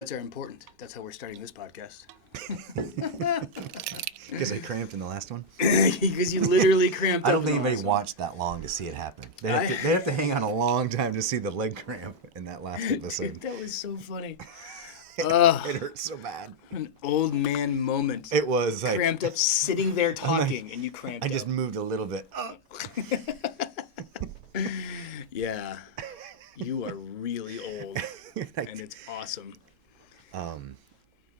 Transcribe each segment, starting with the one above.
Words are important. That's how we're starting this podcast. Because I cramped in the last one. Because you literally cramped I up. don't think in the anybody last watched that long to see it happen. They have to hang on a long time to see the leg cramp in that last one. episode. Dude, that was so funny. It hurt so bad. An old man moment. It was like Cramped up sitting there talking, and you cramped I just up. moved a little bit. Yeah. You are really old, and it's awesome.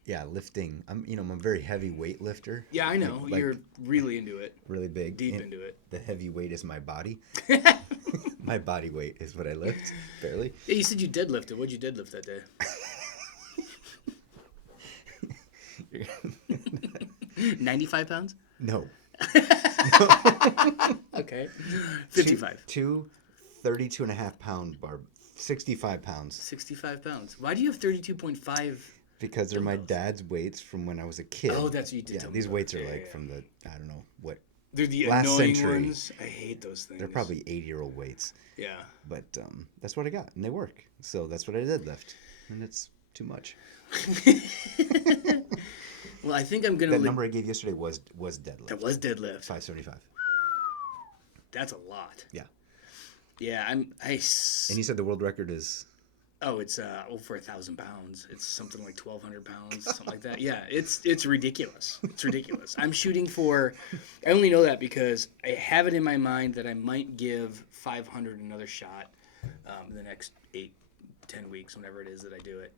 Yeah, lifting. I'm a very heavy weight lifter. Yeah, I know. Like, You're really into it. really big. Deep and into it. The heavy weight is my body. My body weight is what I lift, barely. Yeah, you said you deadlifted. What'd you deadlift that day? 95 pounds? No. Okay. 55. Two 32 and a half pound bar, 65 pounds. 65 pounds. Why do you have 32.5? Because they're my Dumbbells. dad's weights from when I was a kid. Oh, that's what you did Yeah, tell me these about. weights are Yeah, like yeah. from the, I don't know what, They're the last annoying century. ones. I hate those things. They're probably 80-year-old weights. Yeah. But that's what I got, and they work. So that's what I did lift. And it's too much. Well, I think I'm going That to... number I gave yesterday was deadlift. That was deadlift. 575. That's a lot. Yeah. Yeah, And you said the world record is... Oh, it's over 1,000 pounds. It's something like 1,200 pounds, something like that. Yeah, it's ridiculous. It's ridiculous. I'm shooting for. I only know that because I have it in my mind that I might give 500 another shot in the next 8-10 weeks, whenever it is that I do it.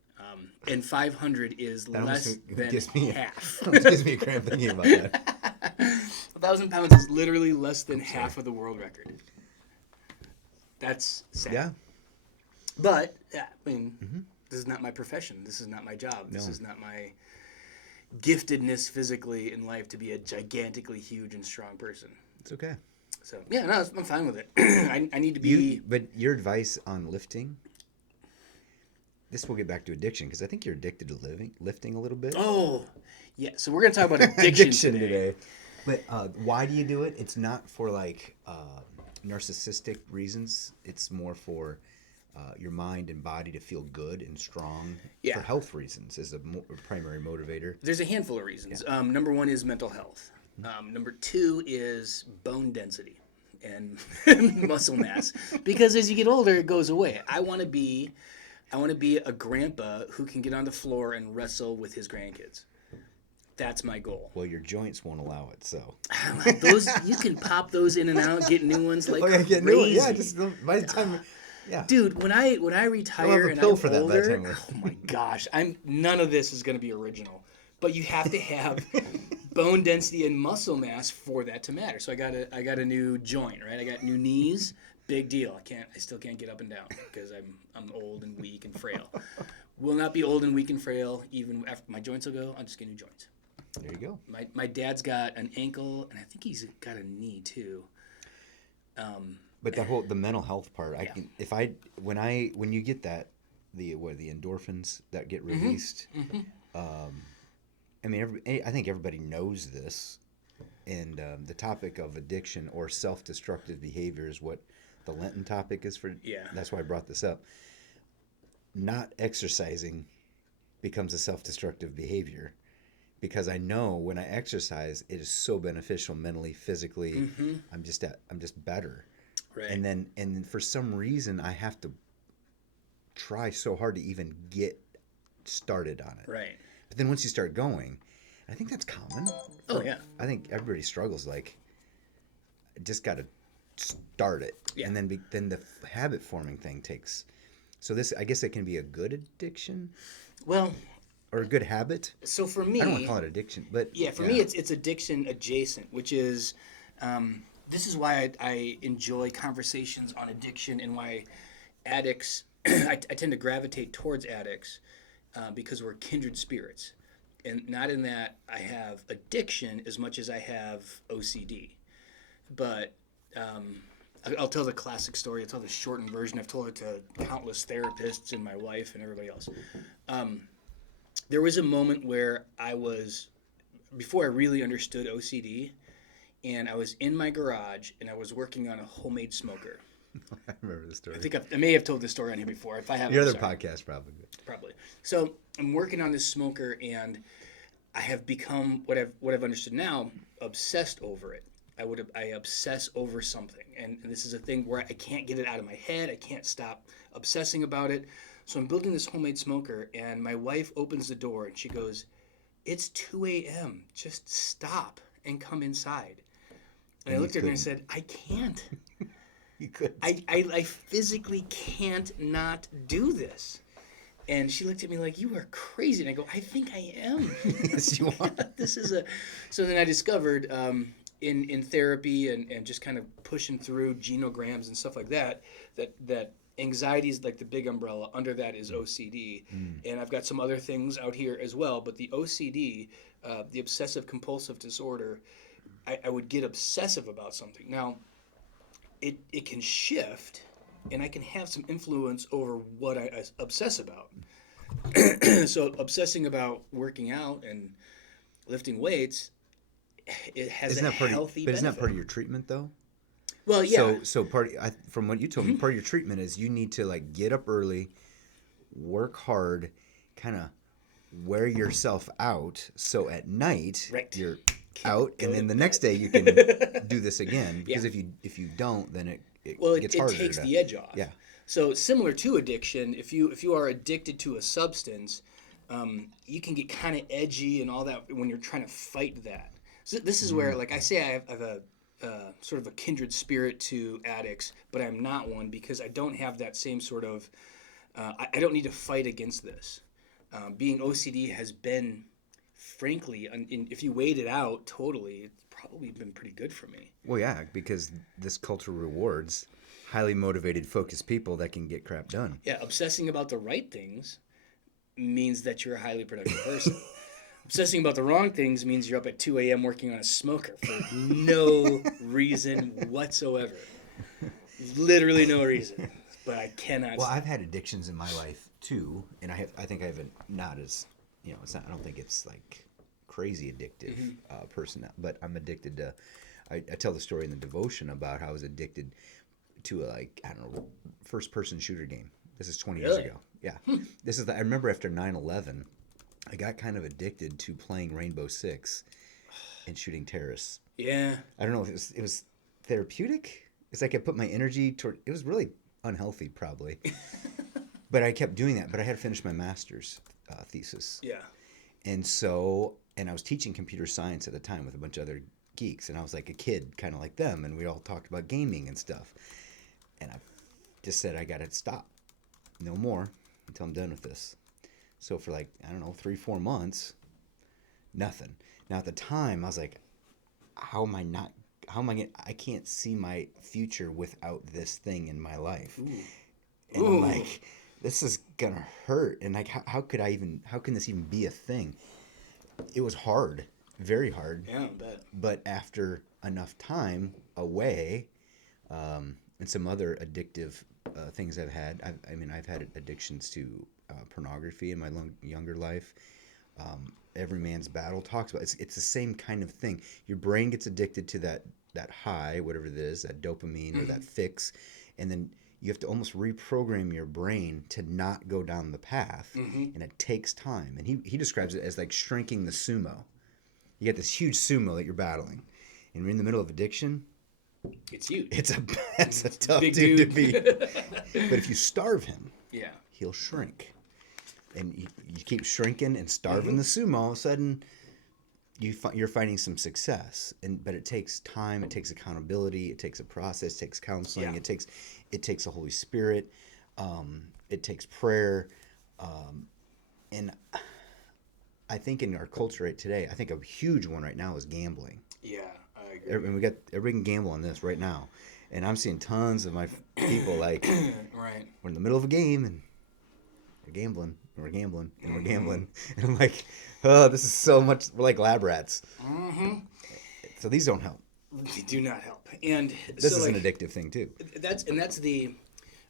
And 500 is That less almost than gives me half. It gives me a cramp thinking about that. 1,000 pounds is literally less than half of the world record. That's sad. Yeah. But, yeah, I mean, this is not my profession. This is not my job. This No. is not my giftedness physically in life to be a gigantically huge and strong person. It's okay. So, yeah, no, I'm fine with it. I need to be... But your advice on lifting, this will get back to addiction, because I think you're addicted to lifting a little bit. Oh, yeah. So we're going to talk about addiction, today. But why do you do it? It's not for like narcissistic reasons. It's more for your mind and body to feel good and strong. Yeah. For health reasons is a primary motivator. There's a handful of reasons. Number one is mental health. Number two is bone density and muscle mass. Because as you get older, it goes away. I want to be a grandpa who can get on the floor and wrestle with his grandkids. That's my goal. Well, your joints won't allow it, so. Those you can pop those in and out, get new ones like get crazy. new one. Yeah, just by the time. Yeah. Dude, when I retire a and pill I'm for that by the older, time we're- oh my gosh, none of this is going to be original. But you have to have bone density and muscle mass for that to matter. So I got a new joint, right? I got new knees. Big deal. I still can't get up and down because I'm old and weak and frail. Will not be old and weak and frail even after my joints will go. I'll just get new joints. There you go. My dad's got an ankle and I think he's got a knee too. But the mental health part, when you get that, the endorphins that get released, I mean, I think everybody knows this, and the topic of addiction or self-destructive behavior is what the Lenten topic is for. Yeah. That's why I brought this up. Not exercising becomes a self-destructive behavior, because I know when I exercise, it is so beneficial mentally, physically. I'm just better. Right. And then for some reason I have to try so hard to even get started on it. Right. But then once you start going, I think that's common. Oh yeah. I think everybody struggles like just got to start it. Yeah. And then the habit forming thing takes. So this, I guess it can be a good addiction Well, or a good habit. so for me, I don't want to call it addiction, but yeah, for me it's addiction adjacent, which is this is why I enjoy conversations on addiction and why addicts I tend to gravitate towards addicts because we're kindred spirits, and not in that I have addiction as much as I have OCD, but I'll tell the classic story. I'll tell the shortened version. I've told it to countless therapists and my wife and everybody else. There was a moment where before I really understood OCD, and I was in my garage and I was working on a homemade smoker. I remember the story. I think I may have told this story on here before. If I haven't, Your I'm other sorry. podcast, probably. Probably. So I'm working on this smoker, and I have become what I've understood now, obsessed over it. I obsess over something, and this is a thing where I can't get it out of my head. I can't stop obsessing about it. So I'm building this homemade smoker, and my wife opens the door and she goes, "It's 2 a.m. Just stop and come inside." And I you looked at her and I couldn't. said, "I can't. You could. I physically can't not do this." And she looked at me like, "You are crazy." And I go, "I think I am." Yes, you are. This is a. So then I discovered in therapy and just kind of pushing through genograms and stuff like that, that anxiety is like the big umbrella. Under that is OCD. And I've got some other things out here as well. But the OCD, the obsessive compulsive disorder, I would get obsessive about something. Now, it can shift, and I can have some influence over what I obsess about. So obsessing about working out and lifting weights, it has Isn't a that part? healthy But isn't that benefit. part of your treatment though? Well, yeah. So from what you told me, part of your treatment is you need to like get up early, work hard, kind of wear yourself out. So at night Right. you're Can't out, go and to then the bed. next day you can do this again. Because Yeah. if you don't, then it Well, gets it harder. takes to, the edge off. Yeah. So similar to addiction, if you are addicted to a substance, you can get kind of edgy and all that when you're trying to fight that. So this is where, like I say, I have a sort of a kindred spirit to addicts, but I'm not one because I don't have that same sort of. I don't need to fight against this. Being OCD has been, frankly, if you weighed it out totally, it's probably been pretty good for me. Well, yeah, because this culture rewards highly motivated, focused people that can get crap done. Yeah, obsessing about the right things means that you're a highly productive person. Obsessing about the wrong things means you're up at 2 a.m. working on a smoker for no reason whatsoever. Literally no reason. But I cannot. Well, I've had addictions in my life too, and I think I have not as it's not. I don't think it's like crazy addictive person, but I'm addicted to. I tell the story in the devotion about how I was addicted to a I don't know first person shooter game. This is 20 years Really? ago. Yeah, this is I remember after 9/11, I got kind of addicted to playing Rainbow Six and shooting terrorists. Yeah. I don't know if it was therapeutic. It's like I put my energy toward. It was really unhealthy, probably. But I kept doing that. But I had to finish my master's thesis, Yeah. and I was teaching computer science at the time with a bunch of other geeks, and I was like a kid, kind of like them, and we all talked about gaming and stuff. And I just said I got to stop, no more until I'm done with this. So for like I don't know 3-4 months, nothing. Now at the time I was like, how am I not? How am I going I can't see my future without this thing in my life. And I'm Ooh. like, this is going to hurt. And like, how can this even be a thing? It was hard, very hard. Yeah, I bet. But after enough time away, and some other addictive things I've had, I've had addictions to pornography in my younger life. Every Man's Battle talks about it's the same kind of thing. Your brain gets addicted to that high, whatever it is, that dopamine or that fix, and then you have to almost reprogram your brain to not go down the path, and it takes time. And he describes it as like shrinking the sumo. You got this huge sumo that you're battling, and you're in the middle of addiction. It's huge. That's a tough Big dude to dude. beat. But if you starve him, Yeah. he'll shrink. And you keep shrinking and starving the sumo, all of a sudden you're finding some success. But it takes time, it takes accountability, it takes a process, it takes counseling, Yeah. it takes the Holy Spirit, it takes prayer. And I think in our culture right today, I think a huge one right now is gambling. Yeah, I agree. And everybody can gamble on this right now. And I'm seeing tons of my people like Right. we're in the middle of a game and we're gambling and we're gambling and we're gambling. And I'm like, oh, this is so much. We're like lab rats. So these don't help. They do not help. And This so is like, an addictive thing too. that's the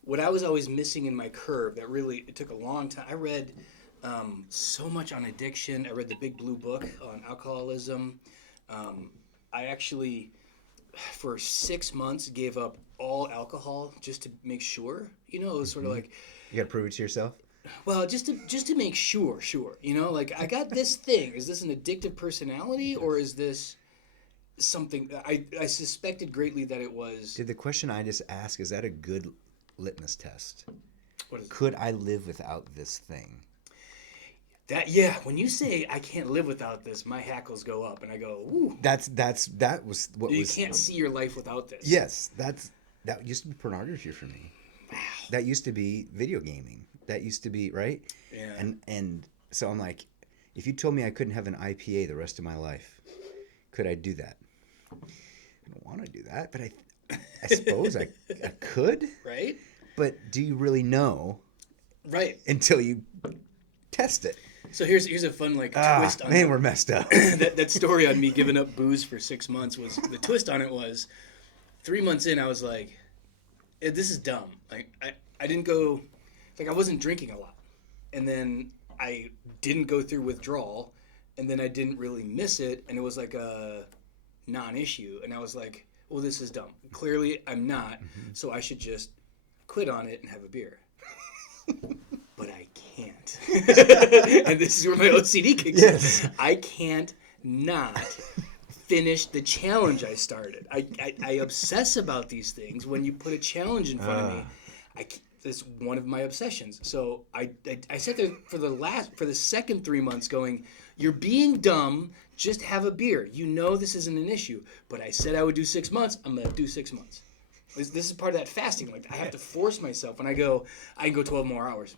what I was always missing in my curve. That really it took a long time. I read so much on addiction. I read the Big Blue Book on alcoholism. I actually for 6 months gave up all alcohol just to make sure. You know, it was sort of like, You got to prove it to yourself. well, just to make sure. You know, like I got this thing. Is this an addictive personality or is this something? I suspected greatly that it was. Did the question I just asked, is that a good litmus test? What is Could I live without this thing? that? Yeah, when you say I can't live without this, my hackles go up, and I go, ooh. That was what You was. can't see your life without this. Yes, that used to be pornography for me. Wow. That used to be video gaming. That used to be right. Yeah. And so I'm like, if you told me I couldn't have an IPA the rest of my life, could I do that? I don't want to do that, but I suppose I could. Right. But do you really know Right. until you test it? So here's a fun twist on Man, that. we're messed up. that story on me giving up booze for 6 months was the twist on it was 3 months in I was like, this is dumb. Like I didn't go, like I wasn't drinking a lot, and then I didn't go through withdrawal, and then I didn't really miss it, and it was like a non-issue, and I was like, well, this is dumb. Clearly I'm not, so I should just quit on it and have a beer. But I can't. And this is where my OCD kicks in. I can't not finish the challenge I started. I obsess about these things. When you put a challenge in front of me, it's one of my obsessions. So I sat there for the second 3 months going, you're being dumb, just have a beer. You know this isn't an issue. But I said I would do 6 months, I'm going to do 6 months. This is part of that fasting. Like I have to force myself. When I can go 12 more hours.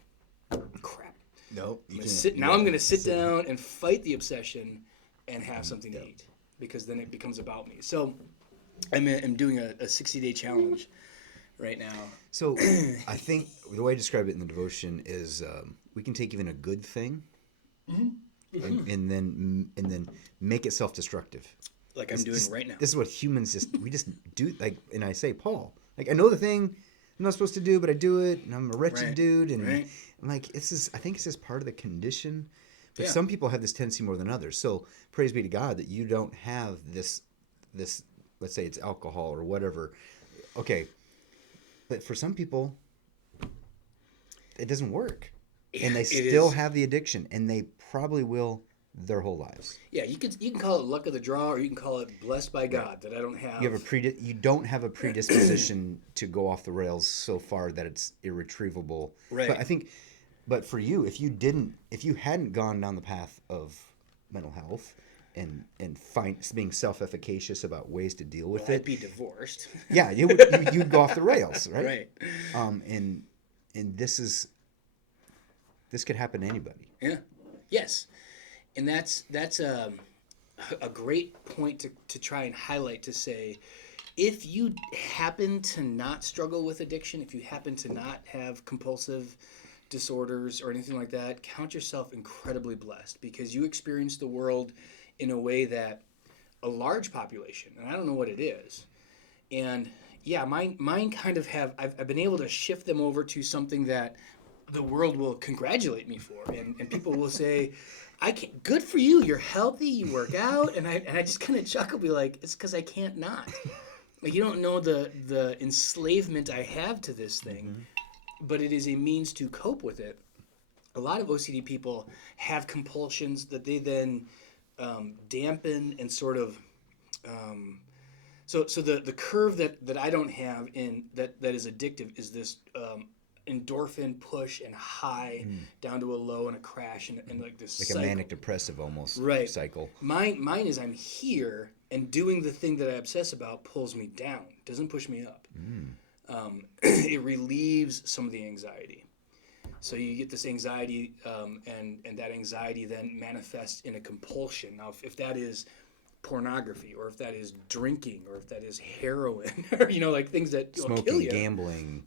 Crap. Nope. I'm going to sit down and fight the obsession and have something to eat, because then it becomes about me. So I'm doing a 60-day challenge right now. So I think the way I describe it in the devotion is we can take even a good thing and then make it self-destructive. Like I'm doing right now. This is what humans we just do. Like, and I say, Paul, like I know the thing I'm not supposed to do, but I do it, and I'm a wretched dude, and I'm like, I think it's just part of the condition. But some people have this tendency more than others. So praise be to God that you don't have this. Let's say it's alcohol or whatever. Okay, but for some people, it doesn't work, and they still have the addiction, and they probably will their whole lives. Yeah, you can call it luck of the draw, or you can call it blessed by God that I don't have. You don't have a predisposition to go off the rails so far that it's irretrievable. Right. But I think, for you, if you hadn't gone down the path of mental health and being self-efficacious about ways to deal with it, I'd be divorced. Yeah, you'd go off the rails, right? Right. And this could happen to anybody. Yeah. Yes. And that's a great point to try and highlight, to say, if you happen to not struggle with addiction, if you happen to not have compulsive disorders or anything like that, count yourself incredibly blessed, because you experience the world in a way that a large population, and I don't know what it is, and yeah, mine kind of I've been able to shift them over to something that the world will congratulate me for, and people will say, good for you, you're healthy, you work out, and I just kind of chuckle, be like, it's because I can't not. Like, you don't know the enslavement I have to this thing, but it is a means to cope with it. A lot of OCD people have compulsions that they then dampen and sort of. So the curve that I don't have in that is addictive is this endorphin push and high down to a low and a crash and like this like cycle. A manic depressive almost cycle. Mine is I'm here and doing the thing that I obsess about pulls me down, doesn't push me up. It relieves some of the anxiety. So you get this anxiety, and that anxiety then manifests in a compulsion. Now, if that is pornography, or if that is drinking, or if that is heroin, or like things that will Smoking, kill you. gambling,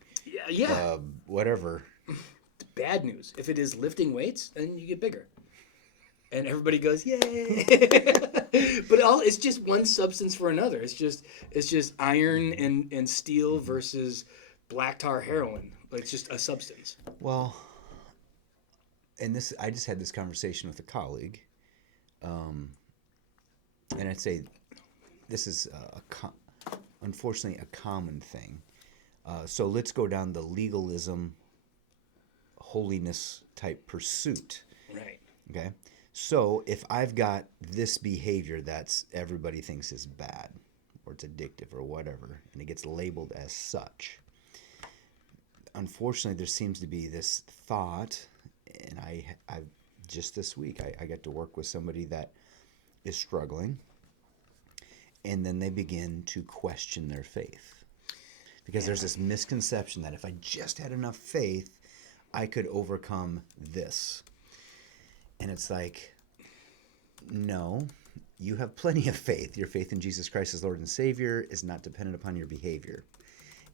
yeah, whatever. Bad news. If it is lifting weights, then you get bigger, and everybody goes yay. But it's just one substance for another. It's just iron and steel versus black tar heroin. Like, it's just a substance. Well, and I just had this conversation with a colleague, and I'd say this is unfortunately a common thing. So let's go down the legalism, holiness type pursuit. Right. Okay. So if I've got this behavior that's everybody thinks is bad or it's addictive or whatever, and it gets labeled as such, unfortunately there seems to be this thought, and I just this week I got to work with somebody that is struggling, and then they begin to question their faith. Because there's this misconception that if I just had enough faith, I could overcome this. And it's like, no, you have plenty of faith. Your faith in Jesus Christ as Lord and Savior is not dependent upon your behavior.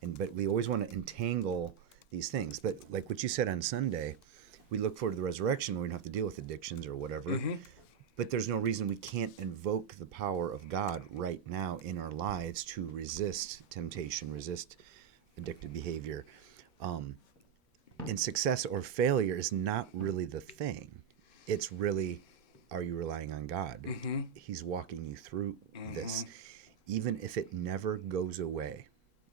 But we always want to entangle these things. But like what you said on Sunday, we look forward to the resurrection where we don't have to deal with addictions or whatever. Mm-hmm. But there's no reason we can't invoke the power of God right now in our lives to resist temptation, resist addictive behavior. And success or failure is not really the thing. It's really, are you relying on God? Mm-hmm. He's walking you through this. Even if it never goes away.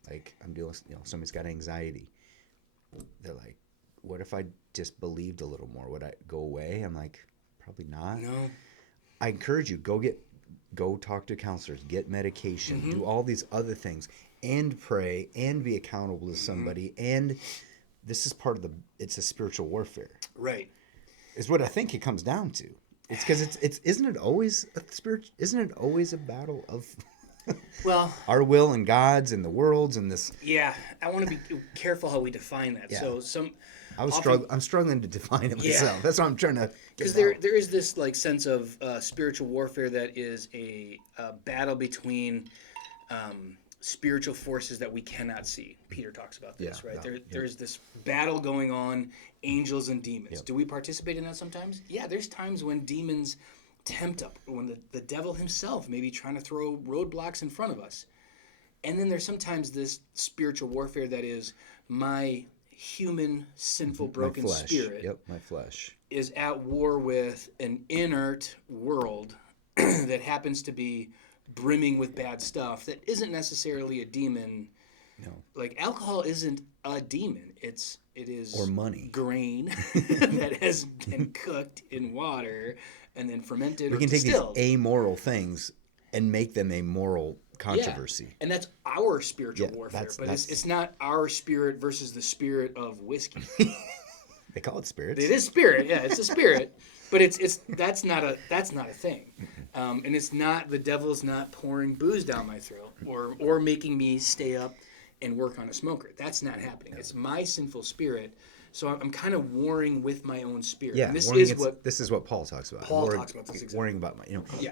Like I'm dealing with, somebody's got anxiety. They're like, what if I just believed a little more? Would I go away? I'm like, probably not. No. I encourage you, go talk to counselors, get medication, do all these other things, and pray, and be accountable to somebody. And this is part of it's a spiritual warfare. Right. Is what I think it comes down to. It's because isn't it always a battle of well, our will and God's and the world's and this. Yeah, I want to be careful how we define that. Yeah. So I'm struggling to define it myself. Yeah. That's what I'm trying to. Because there is this like sense of spiritual warfare that is a battle between spiritual forces that we cannot see. Peter talks about this, right? There's this battle going on, angels and demons. Yep. Do we participate in that sometimes? Yeah, there's times when demons tempt up, when the devil himself may be trying to throw roadblocks in front of us. And then there's sometimes this spiritual warfare that is my human, sinful, broken spirit. Yep, my flesh. Is at war with an inert world that happens to be brimming with bad stuff that isn't necessarily a demon. No. Like alcohol isn't a demon. It is or money. Grain that has been cooked in water and then fermented or distilled. We can take these amoral things and make them a moral controversy. Yeah. And that's our spiritual warfare. But it's not our spirit versus the spirit of whiskey. They call it spirits. It is spirit, yeah, it's a spirit. But that's not a thing. And it's not, the devil's not pouring booze down my throat or making me stay up and work on a smoker. That's not happening. No. It's my sinful spirit. So I'm kind of warring with my own spirit. Yeah, and this is what Paul talks about. Paul talks about this exactly. Warring about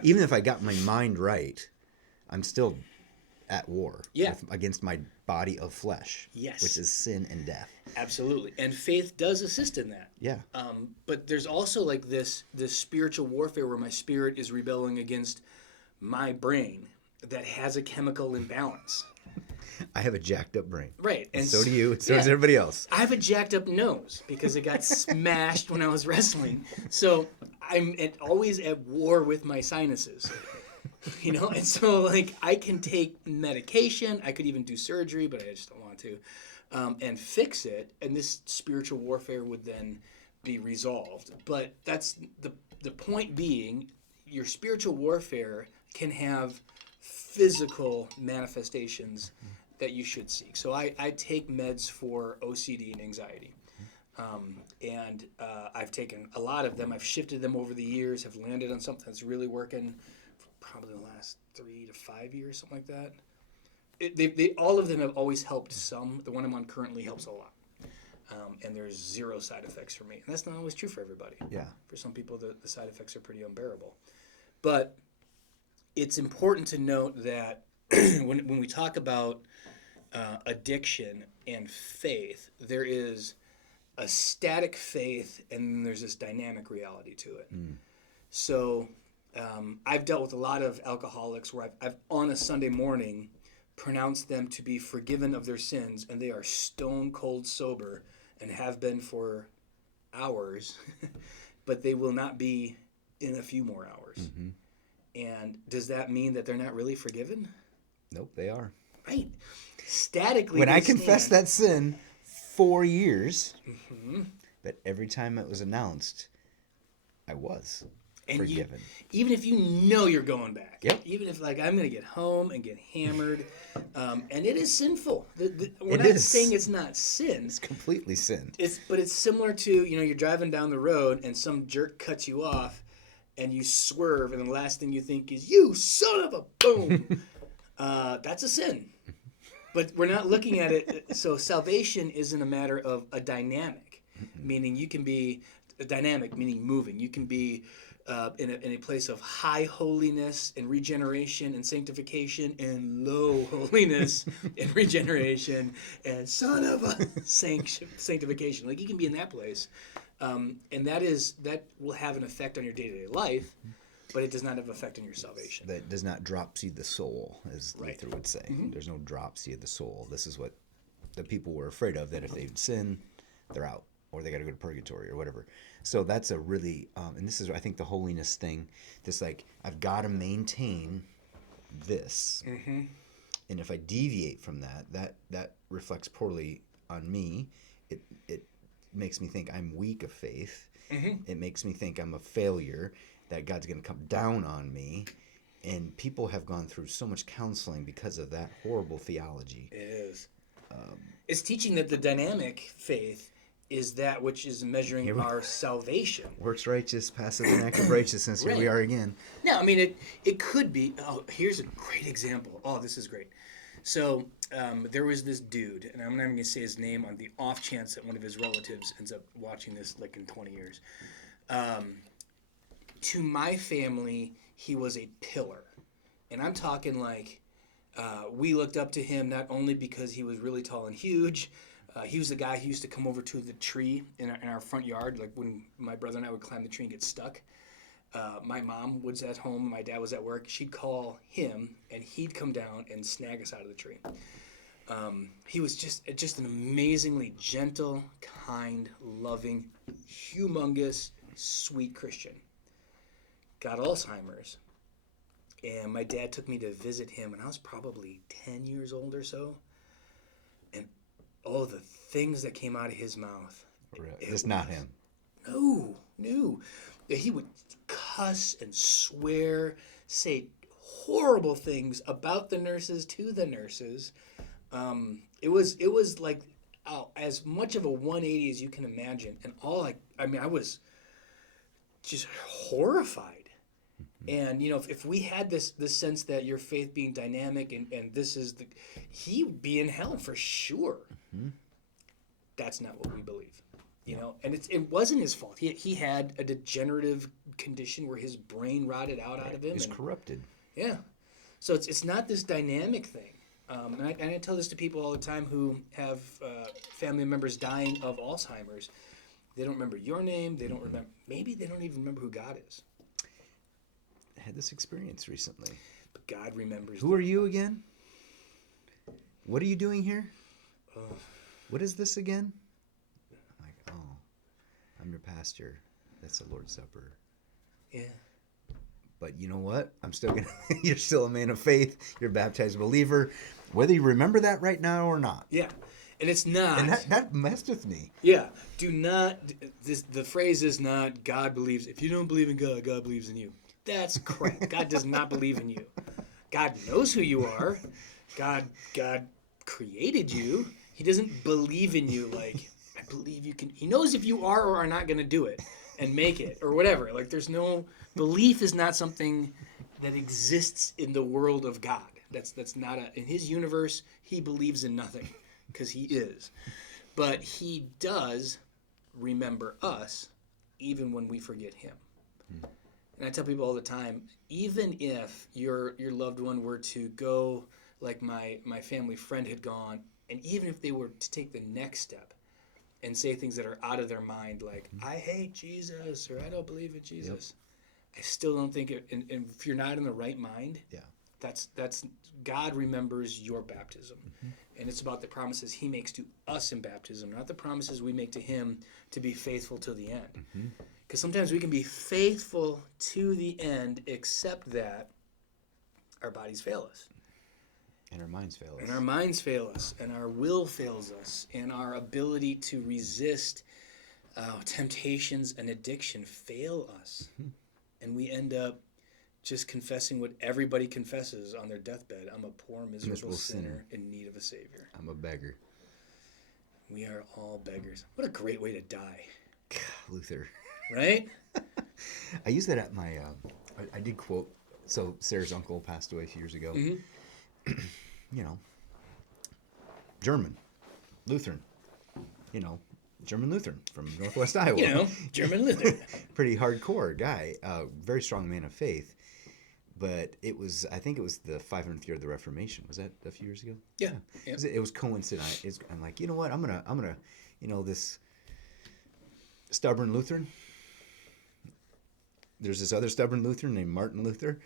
even if I got my mind right, I'm still at war against my body of flesh, which is sin and death. Absolutely. And faith does assist in that. Yeah. But there's also like this spiritual warfare where my spirit is rebelling against my brain that has a chemical imbalance. I have a jacked up brain. Right. And so do you. So does everybody else. I have a jacked up nose because it got smashed when I was wrestling. So I'm always at war with my sinuses. And so like I can take medication. I could even do surgery, but I just don't want to. And fix it. And this spiritual warfare would then be resolved. But that's the point being, your spiritual warfare can have physical manifestations that you should seek. So I take meds for OCD and anxiety. And I've taken a lot of them. I've shifted them over the years, have landed on something that's really working for probably the last 3 to 5 years, something like that. All of them have always helped some. The one I'm on currently helps a lot. And there's 0 side effects for me. And that's not always true for everybody. Yeah. For some people, the side effects are pretty unbearable. But it's important to note that when we talk about addiction and faith, there is a static faith and then there's this dynamic reality to it. So I've dealt with a lot of alcoholics where I've on a Sunday morning pronounced them to be forgiven of their sins, and they are stone cold sober and have been for hours, but they will not be in a few more hours. Mm-hmm. And does that mean that they're not really forgiven? Nope, they are. Right. Statically. When they I confessed stand. that sin 4 years, but every time it was announced, I was And forgiven. even if you know you're going back, Yep. even if like I'm going to get home and get hammered, and it is sinful. We're It not is. saying it's not sin. It's completely sin. But it's similar to you're driving down the road and some jerk cuts you off, and you swerve, and the last thing you think is "you son of a boom." That's a sin. But we're not looking at it. So salvation isn't a matter of a dynamic, meaning you can be a dynamic, meaning moving. You can be in a place of high holiness and regeneration and sanctification, and low holiness and regeneration and son of a sanctification. Like you can be in that place, and that will have an effect on your day-to-day life, but it does not have an effect on your salvation. That does not dropsy the soul, as Right. Luther would say. There's no dropsy of the soul. This is what the people were afraid of, that if they sin, they're out, or they got to go to purgatory or whatever. So that's a really, and this is, I think, the holiness thing. This, like, I've got to maintain this. And if I deviate from that reflects poorly on me. It makes me think I'm weak of faith. It makes me think I'm a failure, that God's going to come down on me. And people have gone through so much counseling because of that horrible theology. It is. It's teaching that the dynamic faith is that which is measuring our salvation. Works righteous, passive and active righteousness. Here we Right. are again. No, I mean it could be. Oh, here's a great example. Oh, this is great. So there was this dude, and I'm not even going to say his name on the off chance that one of his relatives ends up watching this like in 20 years. To my family, he was a pillar. And I'm talking like we looked up to him not only because he was really tall and huge. He was the guy who used to come over to the tree in our front yard, like when my brother and I would climb the tree and get stuck. My mom was at home, my dad was at work. She'd call him, and he'd come down and snag us out of the tree. He was just an amazingly gentle, kind, loving, humongous, sweet Christian. Got Alzheimer's, and my dad took me to visit him, and I was probably 10 years old or so. And all the things that came out of his mouth. It's not him. No. He would cuss and swear, say horrible things about the nurses to the nurses. It was like as much of a 180 as you can imagine. And I was just horrified. And if we had this sense that your faith being dynamic and this is he would be in hell for sure. That's not what we believe. And it wasn't his fault. He had a degenerative condition where his brain rotted out of him. He's corrupted. Yeah. So it's not this dynamic thing. And I tell this to people all the time who have family members dying of Alzheimer's. They don't remember your name. They don't remember. Maybe they don't even remember who God is. I had this experience recently. But God remembers. Who are you again? What are you doing here? What is this again? I'm like, oh, I'm your pastor. That's the Lord's Supper. Yeah. But you know what? You're still a man of faith. You're a baptized believer. Whether you remember that right now or not. Yeah. And it's not. And that messed with me. Yeah. Do not. The phrase is not God believes. If you don't believe in God, God believes in you. That's crap. God does not believe in you. God knows who you are. God created you. He doesn't believe in you like, I believe you can. He knows if you are or are not going to do it and make it or whatever. Like there's no, belief is not something that exists in the world of God. That's not in his universe, he believes in nothing because he is. But he does remember us even when we forget him. And I tell people all the time, even if your loved one were to go like my family friend had gone, and even if they were to take the next step and say things that are out of their mind, like, I hate Jesus, or I don't believe in Jesus, I still don't think it, and if you're not in the right mind, that's God remembers your baptism. And it's about the promises he makes to us in baptism, not the promises we make to him to be faithful to the end. Because sometimes we can be faithful to the end, except that our bodies fail us. And our minds fail us. And our minds fail us, and our will fails us, and our ability to resist temptations and addiction fail us. And we end up just confessing what everybody confesses on their deathbed. I'm a poor, miserable sinner in need of a Savior. I'm a beggar. We are all beggars. What a great way to die. Luther. Right? I use that at my, I did quote, so Sarah's uncle passed away a few years ago. You know, German, Lutheran, German Lutheran from Northwest Iowa. German Lutheran. Pretty hardcore guy, very strong man of faith. But I think it was the 500th year of the Reformation. Was that a few years ago? Yeah. It was coincident. I'm like, you know what? I'm gonna, this stubborn Lutheran. There's this other stubborn Lutheran named Martin Luther.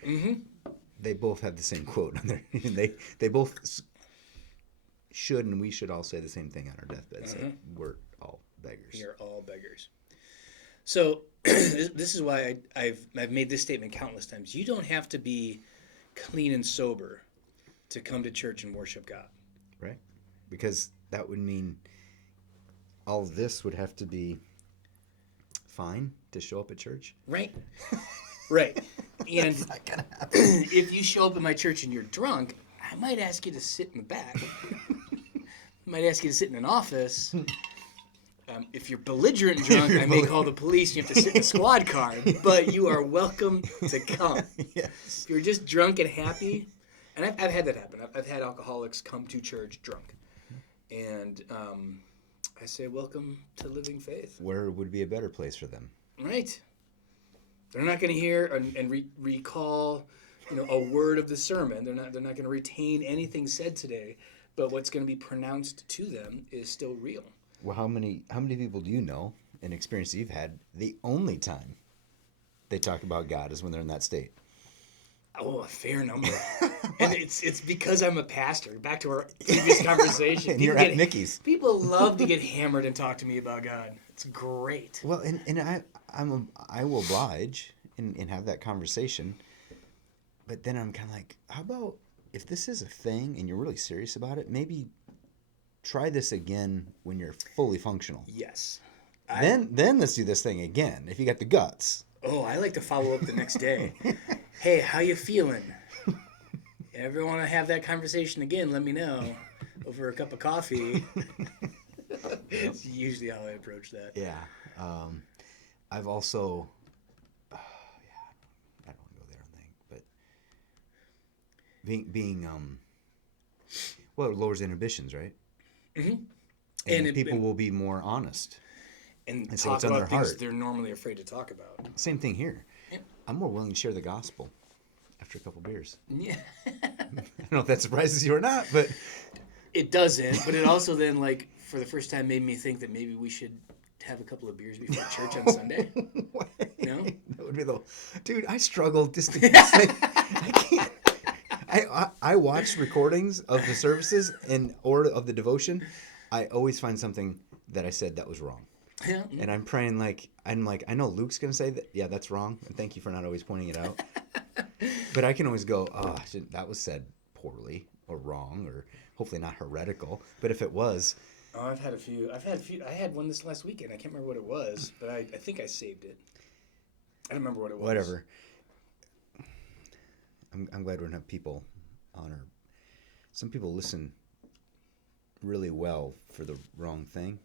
They both have the same quote on there. They both should, and we should all say the same thing on our deathbeds. That we're all beggars. We are all beggars. So this is why I've made this statement countless times. You don't have to be clean and sober to come to church and worship God. Right? Because that would mean all of this would have to be fine to show up at church. Right. Right. And That's not gonna happen. if you show up at my church and you're drunk, I might ask you to sit in the back. I might ask you to sit in an office. If you're belligerent drunk, I may call the police and you have to sit in a squad car. But you are welcome to come. Yes. If you're just drunk and happy, and I've had that happen. I've had alcoholics come to church drunk. And I say, welcome to living faith. Where would be a better place for them? Right. They're not going to hear and recall, a word of the sermon. They're not going to retain anything said today. But what's going to be pronounced to them is still real. Well, how many people do you know, and experience you've had, the only time they talk about God is when they're in that state? Oh, a fair number. And it's because I'm a pastor. Back to our previous conversation. And you're at Mickey's. People love to get hammered and talk to me about God. It's great. Well, and I will oblige and have that conversation. But then I'm kind of like, how about if this is a thing and you're really serious about it, maybe try this again when you're fully functional. Yes. Then let's do this thing again if you got the guts. Oh, I like to follow up the next day. Hey, how you feeling? Ever want to have that conversation again, let me know. Over a cup of coffee. It's usually how I approach that. Yeah. I've also... I don't want to go there, I think. But being well, it lowers inhibitions, right? Mm-hmm. And people will be more honest. And so talk it's on their about things heart. they're normally afraid to talk about. Same thing here. Yeah. I'm more willing to share the gospel after a couple beers. Yeah. I don't know if that surprises you or not, but... It doesn't, but it also then, for the first time, made me think that maybe we should have a couple of beers before church on Sunday. No? That would be Dude, I struggle just to say... I can't... I watch recordings of the services or of the devotion. I always find something that I said that was wrong. Yeah. And I'm praying I know Luke's going to say that, yeah, that's wrong. And thank you for not always pointing it out. But I can always go, that was said poorly or wrong or hopefully not heretical. But if it was... Oh, I've had a few. I had one this last weekend. I can't remember what it was, but I think I saved it. I don't remember what it was. Whatever. I'm glad we don't have people on our... Some people listen really well for the wrong thing.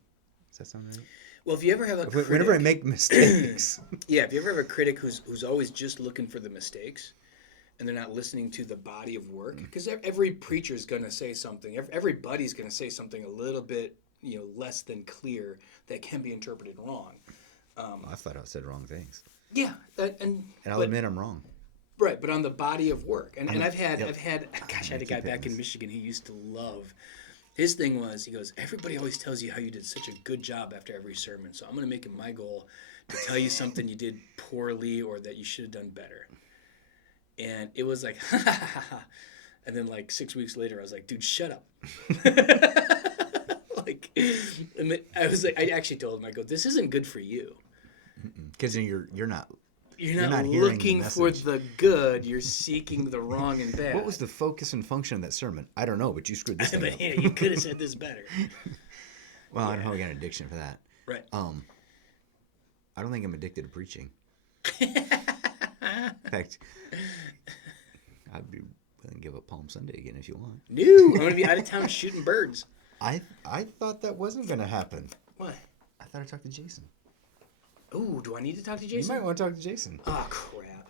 Does that sound right? Well, if you ever have a critic... Whenever I make mistakes... Yeah, if you ever have a critic who's always just looking for the mistakes and they're not listening to the body of work, because every preacher's going to say something. Everybody's going to say something a little bit less than clear that can be interpreted wrong. I thought I said wrong things. Yeah. And I'll admit I'm wrong. Right, but on the body of work. And I've had, gosh, I had a guy keep back in this. Michigan he used to love. His thing was, he goes, everybody always tells you how you did such a good job after every sermon. So I'm going to make it my goal to tell you something you did poorly or that you should have done better. And it was like, ha, ha, ha, ha. And then 6 weeks later, I was like, dude, shut up. I was like, I actually told him, I go, this isn't good for you. Because you're not You're not hearing the looking for message. the good. You're seeking the wrong and bad. What was the focus and function of that sermon? I don't know, but you screwed this thing But up. yeah, you could have said this better. Well, I don't know. I got an addiction for that. Right. I don't think I'm addicted to preaching. In fact, I'd be willing to give up Palm Sunday again if you want. No, I'm gonna be out of town shooting birds. I thought that wasn't going to happen. What? I thought I talked to Jason. Ooh, do I need to talk to You Jason? might want to talk to Jason. Oh crap.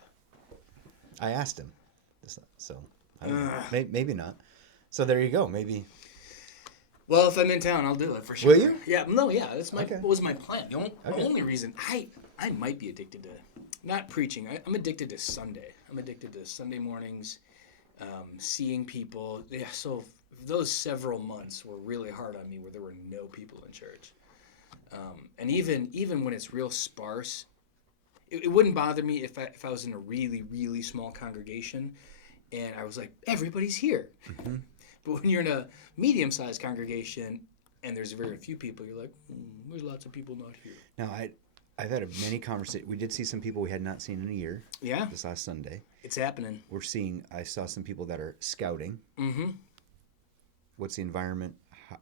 I asked him. So I don't know. Maybe not. So there you go. Maybe. Well, if I'm in town, I'll do it for sure. Will you? Yeah. No. Yeah. That's my. Okay. What was my plan? The Okay. only reason I might be addicted to not preaching. I'm addicted to Sunday. I'm addicted to Sunday mornings, seeing people. Yeah. So those several months were really hard on me, where there were no people in church, and even when it's real sparse, it wouldn't bother me if I was in a really really small congregation, and I was like, everybody's here. Mm-hmm. But when you're in a medium-sized congregation and there's very few people, you're like, there's lots of people not here. Now, I've had many conversations. We did see some people we had not seen in a year. Yeah, This last Sunday. it's happening. I saw some people that are scouting. Mm-hmm. What's the environment?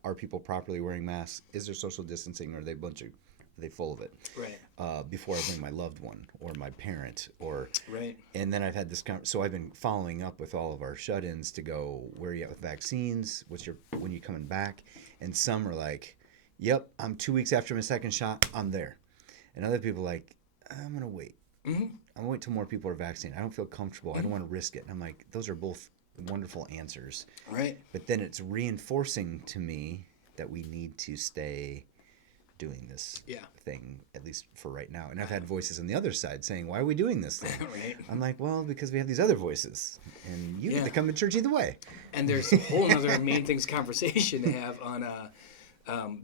Are people properly wearing masks? Is there social distancing? Or are they full of it? Right. Before I bring my loved one or my parent or. Right. And then I've had this so I've been following up with all of our shut-ins to go, where are you at with vaccines? When you coming back? And some are like, yep, I'm 2 weeks after my second shot, I'm there. And other people are like, I'm gonna wait. Mm-hmm. I'm gonna wait till more people are vaccinated. I don't feel comfortable. I don't want to risk it. And I'm like, those are both wonderful answers. Right. But then it's reinforcing to me that we need to stay doing this thing, at least for right now. And I've had voices on the other side saying, why are we doing this thing? Right. I'm like, well, because we have these other voices. And you get to come to church either way. And there's a whole other main things conversation to have on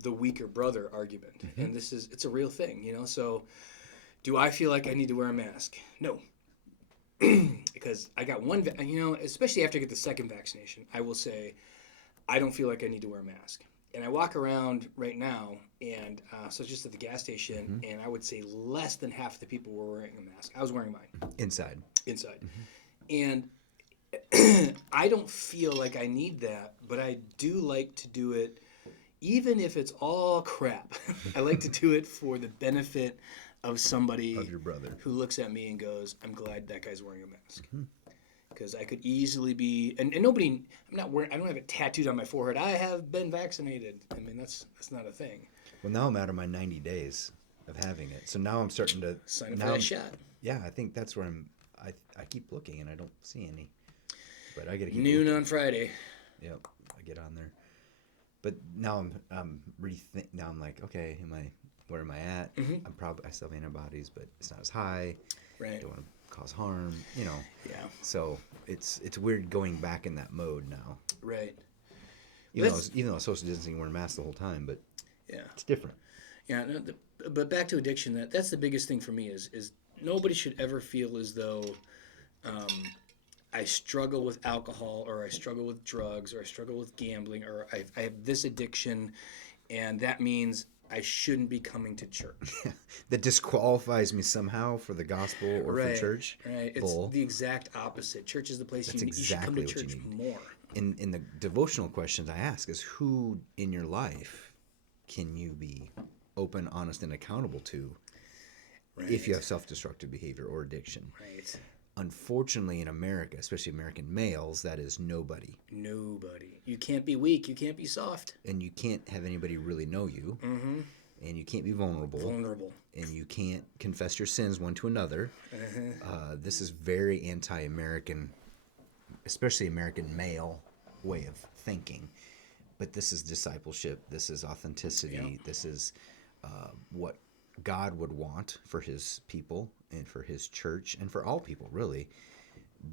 the weaker brother argument. Mm-hmm. And it's a real thing, So do I feel like I need to wear a mask? No. Because I got one, especially after I get the second vaccination, I will say I don't feel like I need to wear a mask. And I walk around right now, and so just at the gas station, and I would say less than half the people were wearing a mask. I was wearing mine. Inside. And I don't feel like I need that, but I do like to do it, even if it's all crap. I like to do it for the benefit of somebody Of your brother. who looks at me and goes, I'm glad that guy's wearing a mask. Because I could easily be, and nobody, I don't have it tattooed on my forehead. I have been vaccinated. I mean, that's not a thing. Well, now I'm out of my 90 days of having it. So now I'm starting to Sign up for that shot. Yeah, I think that's where I keep looking and I don't see any. But I gotta keep Noon looking. on Friday. Yep, I get on there. But now I'm now I'm like, okay, where am I at? I still have antibodies, but it's not as high. Right. Don't want to cause harm, Yeah. So it's weird going back in that mode now. Right. Even though social distancing, wearing masks the whole time, but Yeah. it's different. Yeah. No, but back to addiction. That's the biggest thing for me is nobody should ever feel as though I struggle with alcohol or I struggle with drugs or I struggle with gambling or I have this addiction, and that means I shouldn't be coming to church. That disqualifies me somehow for the gospel or for church. Right. It's Bull. the exact opposite. Church is the place you should come to exactly what you church need. more. In the devotional questions I ask is, who in your life can you be open, honest, and accountable to if you have self-destructive behavior or addiction? Right. Unfortunately, in America, especially American males, that is nobody. Nobody. You can't be weak. You can't be soft. And you can't have anybody really know you. Mm-hmm. And you can't be vulnerable. And you can't confess your sins one to another. This is very anti-American, especially American male way of thinking. But this is discipleship. This is authenticity. Yeah. This is what God would want for his people and for his church and for all people, really.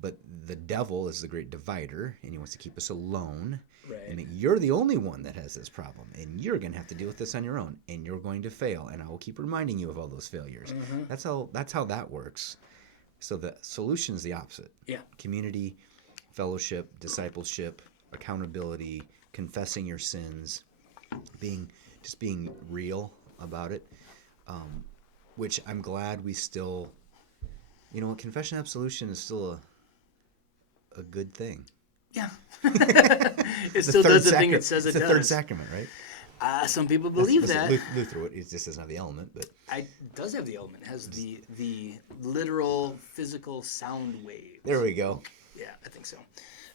But the devil is the great divider, and he wants to keep us alone. Right. And you're the only one that has this problem, and you're going to have to deal with this on your own, and you're going to fail, and I will keep reminding you of all those failures. That's how that works. So the solution is the opposite. Yeah. Community, fellowship, discipleship, accountability, confessing your sins, being real about it. Which I'm glad we still You know, confession absolution is still a good thing. Yeah. It still does the thing it says it it's does. the third sacrament, right? Some people believe that. Luther, it just doesn't have the element, but It does have the element. It has the literal physical sound waves. there we go. Yeah, I think so.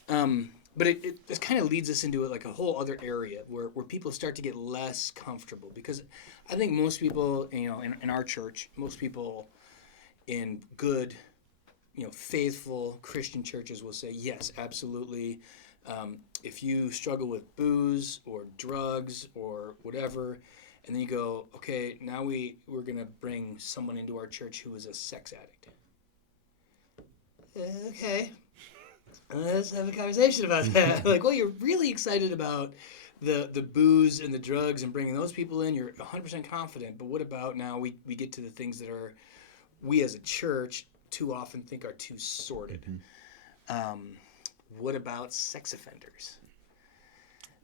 But it kind of leads us into like a whole other area where people start to get less comfortable, because I think most people, in our church, most people in good, faithful Christian churches will say, yes, absolutely. If you struggle with booze or drugs or whatever, and then you go, okay, now we're going to bring someone into our church who is a sex addict. Okay. Let's have a conversation about that. Like, well, you're really excited about the booze and the drugs and bringing those people in. You're 100% confident. But what about now we get to the things that we as a church too often think are too sordid? What about sex offenders?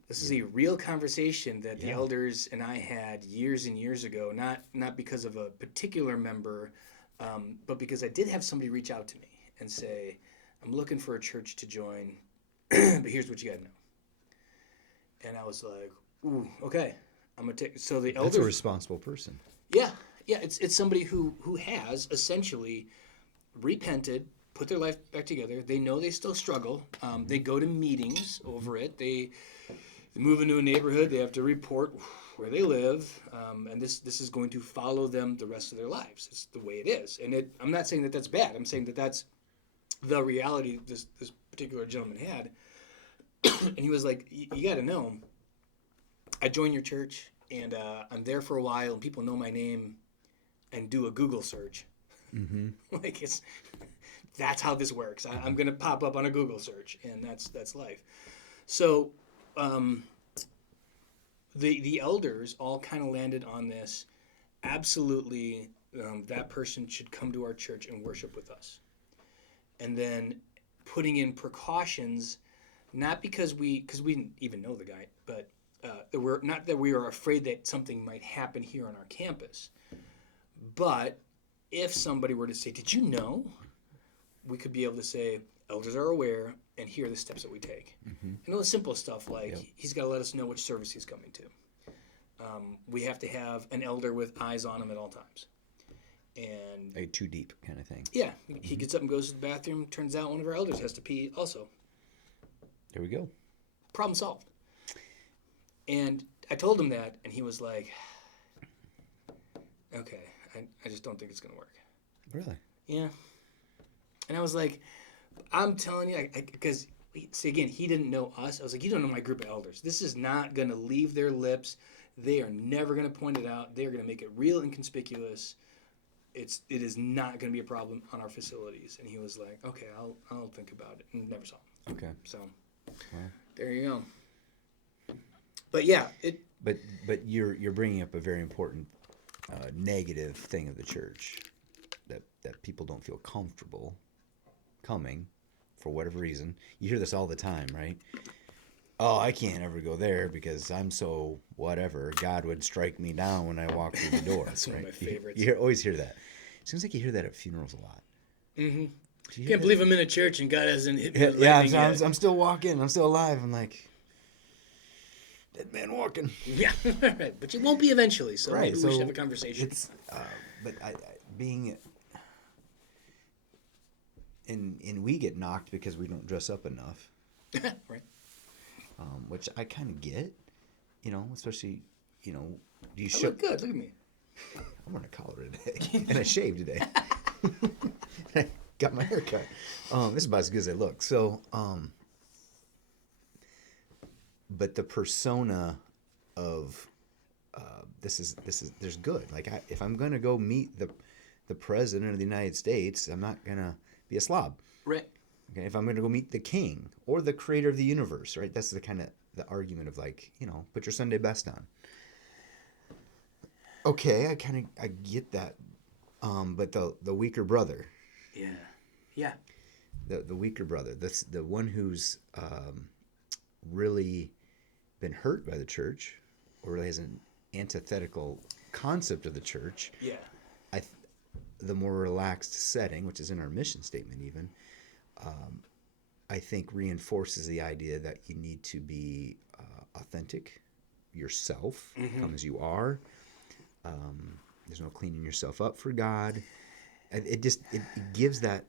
This is a real conversation that the elders and I had years and years ago, not because of a particular member, but because I did have somebody reach out to me and say, I'm looking for a church to join, but here's what you got to know. And I was like, ooh, okay. I'm going to take, so the elders. That's a responsible person. Yeah. It's somebody who has essentially repented, put their life back together. They know they still struggle. They go to meetings over it. They move into a neighborhood. They have to report where they live, and this is going to follow them the rest of their lives. It's the way it is. And I'm not saying that that's bad. I'm saying that that's the reality this particular gentleman had. And he was like, you got to know, I joined your church, and I'm there for a while, and people know my name and do a Google search. Mm-hmm. Like, that's how this works. I'm going to pop up on a Google search, and that's life. So the elders all kind of landed on this. Absolutely, that person should come to our church and worship with us. And then putting in precautions, not because we didn't even know the guy, but not that we are afraid that something might happen here on our campus. But if somebody were to say, did you know? We could be able to say, elders are aware, and here are the steps that we take. Mm-hmm. And all the simple stuff like, he's got to let us know which service he's coming to. We have to have an elder with eyes on him at all times. And a too deep kind of thing. Yeah, he gets up and goes to the bathroom. Turns out one of our elders has to pee also. There we go. Problem solved. And I told him that, and he was like, okay, I just don't think it's going to work. Really? Yeah. And I was like, I'm telling you, because, see, again, he didn't know us. I was like, you don't know my group of elders. This is not going to leave their lips. They are never going to point it out. They're going to make it real inconspicuous. It is not going to be a problem on our facilities. And he was like, okay, I'll think about it. And never saw him. Okay. So, there you go. But yeah, But you're bringing up a very important negative thing of the church, that people don't feel comfortable coming for whatever reason. You hear this all the time, right? Oh, I can't ever go there because I'm so whatever. God would strike me down when I walk through the door. That's right? one of my favorites. You always hear that. Seems like you hear that at funerals a lot. Mm-hmm. Can't believe I'm in a church and God hasn't hit me with lightning yet. I'm still walking. I'm still alive. I'm like, dead man walking. Yeah, right. But you won't be eventually, so right, maybe we should have a conversation. It's, but I being... And we get knocked because we don't dress up enough. Right. Which I kind of get, especially, do you I look good. Look at me. I'm wearing a collar today, and I shaved today. I got my hair cut. This is about as good as I look. So, but the persona of there's good. Like if I'm gonna go meet the president of the United States, I'm not gonna be a slob. Right. Okay, if I'm going to go meet the king or the creator of the universe, right? That's the kind of the argument of like, put your Sunday best on. Okay, I get that. But the weaker brother. Yeah. Yeah. The weaker brother, the one who's really been hurt by the church, or really has an antithetical concept of the church. Yeah. the more relaxed setting, which is in our mission statement even, I think reinforces the idea that you need to be authentic, yourself, come as you are. There's no cleaning yourself up for God. It gives that.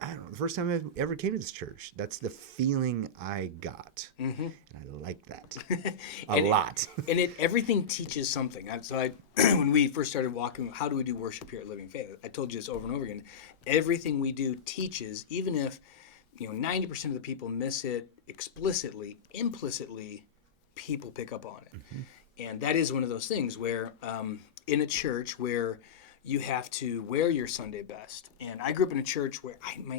I don't know. The first time I ever came to this church, that's the feeling I got, and I like that a lot. And everything teaches something. When we first started walking, how do we do worship here at Living Faith? I told you this over and over again. Everything we do teaches, even if 90% of the people miss it explicitly, implicitly, people pick up on it. And that is one of those things where in a church where you have to wear your Sunday best. And I grew up in a church where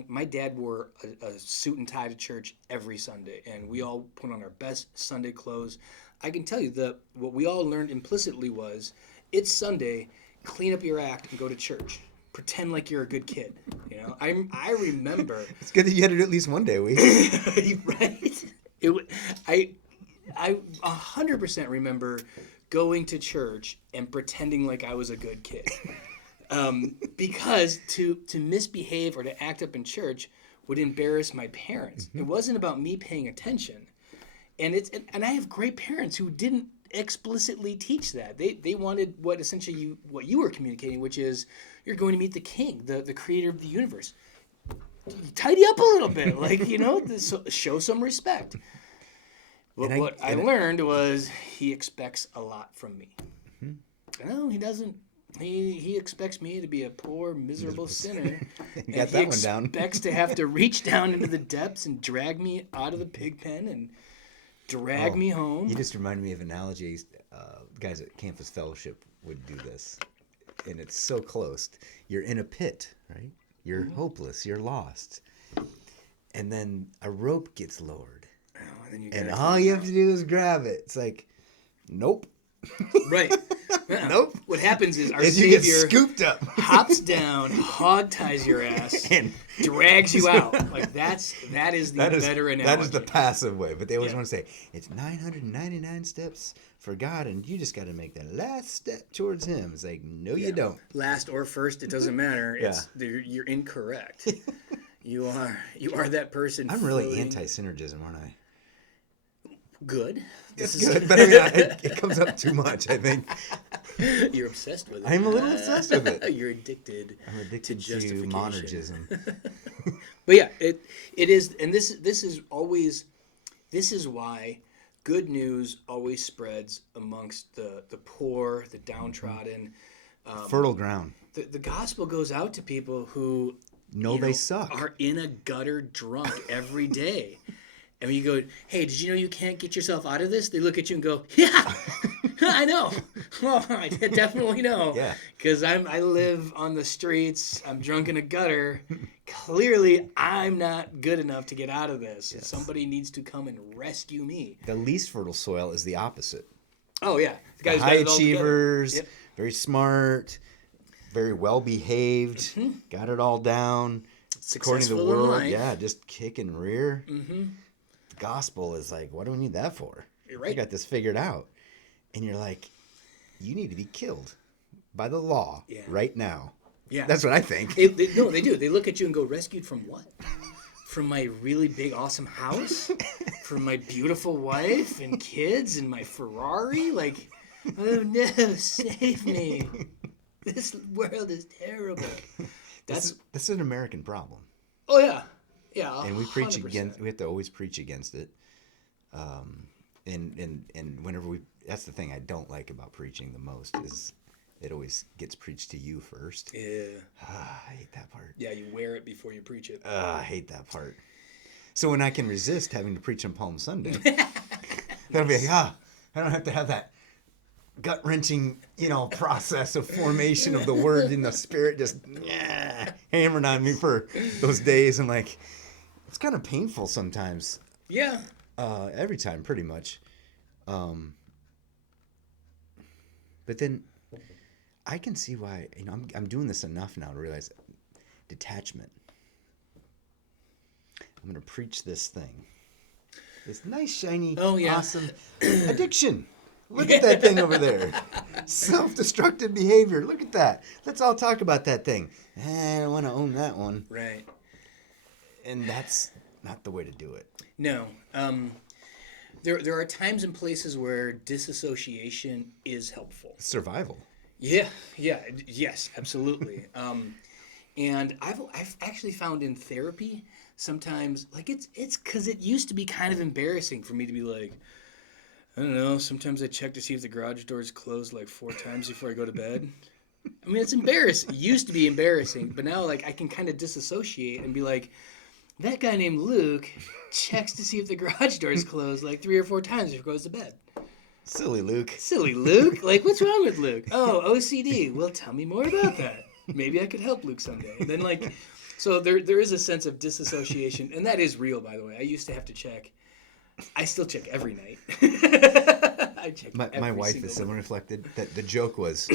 my dad wore a suit and tie to church every Sunday, and we all put on our best Sunday clothes. I can tell you that what we all learned implicitly was, it's Sunday, clean up your act and go to church. Pretend like you're a good kid. I remember. It's good that you had it at least one day a week. Right? I 100% remember going to church and pretending like I was a good kid. Because to misbehave or to act up in church would embarrass my parents. It wasn't about me paying attention. And I have great parents who didn't explicitly teach that. They wanted what essentially what you were communicating, which is you're going to meet the king, the creator of the universe. Tidy up a little bit, show some respect. What I learned was he expects a lot from me. No, he doesn't. He expects me to be a poor, miserable sinner. You got that one down. He expects to have to reach down into the depths and drag me out of the pig pen and drag me home. You just reminded me of an analogy. Guys at Campus Fellowship would do this. And it's so close. You're in a pit, right? You're hopeless. You're lost. And then a rope gets lowered. And all you have to do is grab it. It's like, nope. Right. Nope. What happens is our you Savior get scooped up, hops down, hog ties your ass, and drags you out. Like that is the better analogy. That is the passive way. But they always want to say it's 999 steps for God, and you just got to make that last step towards Him. It's like, no, you don't. Last or first, it doesn't matter. You're incorrect. You are that person. I'm really anti-synergism, aren't I? Good. It's good, but I mean, it comes up too much, I think. You're obsessed with it. I'm a little obsessed with it. You're addicted. I'm addicted to monergism. But yeah, it is, and this is why good news always spreads amongst the poor, the downtrodden. Fertile ground. The gospel goes out to people who they suck. Are in a gutter drunk every day. And when you go, hey, did you know you can't get yourself out of this? They look at you and go, yeah, I know. Well, I definitely know. Yeah. Because I live on the streets. I'm drunk in a gutter. Clearly, I'm not good enough to get out of this. Yes. Somebody needs to come and rescue me. The least fertile soil is the opposite. Oh, yeah. The high achievers, very smart, very well behaved, got it all down. According to the world, just kick and rear. The gospel is like, what do we need that for? You're right. I got this figured out. And you're like, you need to be killed by the law right now. Yeah. That's what I think. No, they do. They look at you and go, rescued from what? From my really big, awesome house? From my beautiful wife and kids and my Ferrari? Like, oh no, save me. This world is terrible. That's an American problem. Oh, yeah. Yeah, and we preach 100%. We have to always preach against it. And whenever that's the thing I don't like about preaching the most is it always gets preached to you first. Yeah. I hate that part. Yeah, you wear it before you preach it. I hate that part. So when I can resist having to preach on Palm Sunday, that'll be like, I don't have to have that gut-wrenching, process of formation of the word in the spirit just hammering on me for those days. And like, it's kind of painful sometimes. Yeah. Every time, pretty much. But then I can see why, I'm doing this enough now to realize detachment. I'm going to preach this thing. This nice, shiny, awesome addiction. Look at that thing over there. Self-destructive behavior. Look at that. Let's all talk about that thing. I don't want to own that one. Right. And that's not the way to do it. No. There are times and places where disassociation is helpful. Survival. Yeah, yes, absolutely. And I've actually found in therapy sometimes, like it's because it used to be kind of embarrassing for me to be like, I don't know, sometimes I check to see if the garage door is closed like 4 times before I go to bed. I mean, it's embarrassing. It used to be embarrassing, but now like I can kind of disassociate and be like, that guy named Luke checks to see if the garage door is closed like 3 or 4 times before he goes to bed. Silly Luke. Silly Luke? Like, what's wrong with Luke? Oh, OCD. Well, tell me more about that. Maybe I could help Luke someday. And then, like, so there is a sense of disassociation, and that is real, by the way. I used to have to check. I still check every night. I check My wife is similar reflected. That the joke was,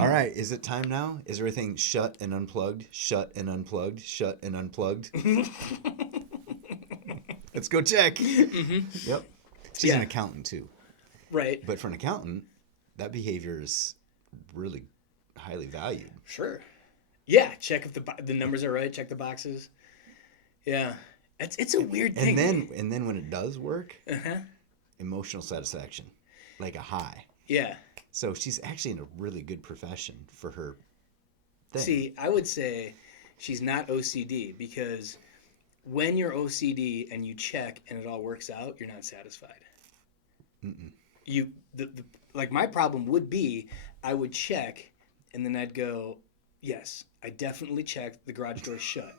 all right, is it time now? Is everything shut and unplugged? Shut and unplugged? Shut and unplugged? Let's go check. Mm-hmm. Yep. She's an accountant too. Right. But for an accountant, that behavior is really highly valued. Sure. Yeah. Check if the numbers are right. Check the boxes. Yeah. It's a weird thing. And then when it does work, emotional satisfaction, like a high. Yeah. So she's actually in a really good profession for her thing. See, I would say she's not OCD because when you're OCD and you check and it all works out, you're not satisfied. Mm-mm. Like my problem would be I would check and then I'd go, yes, I definitely checked the garage door shut.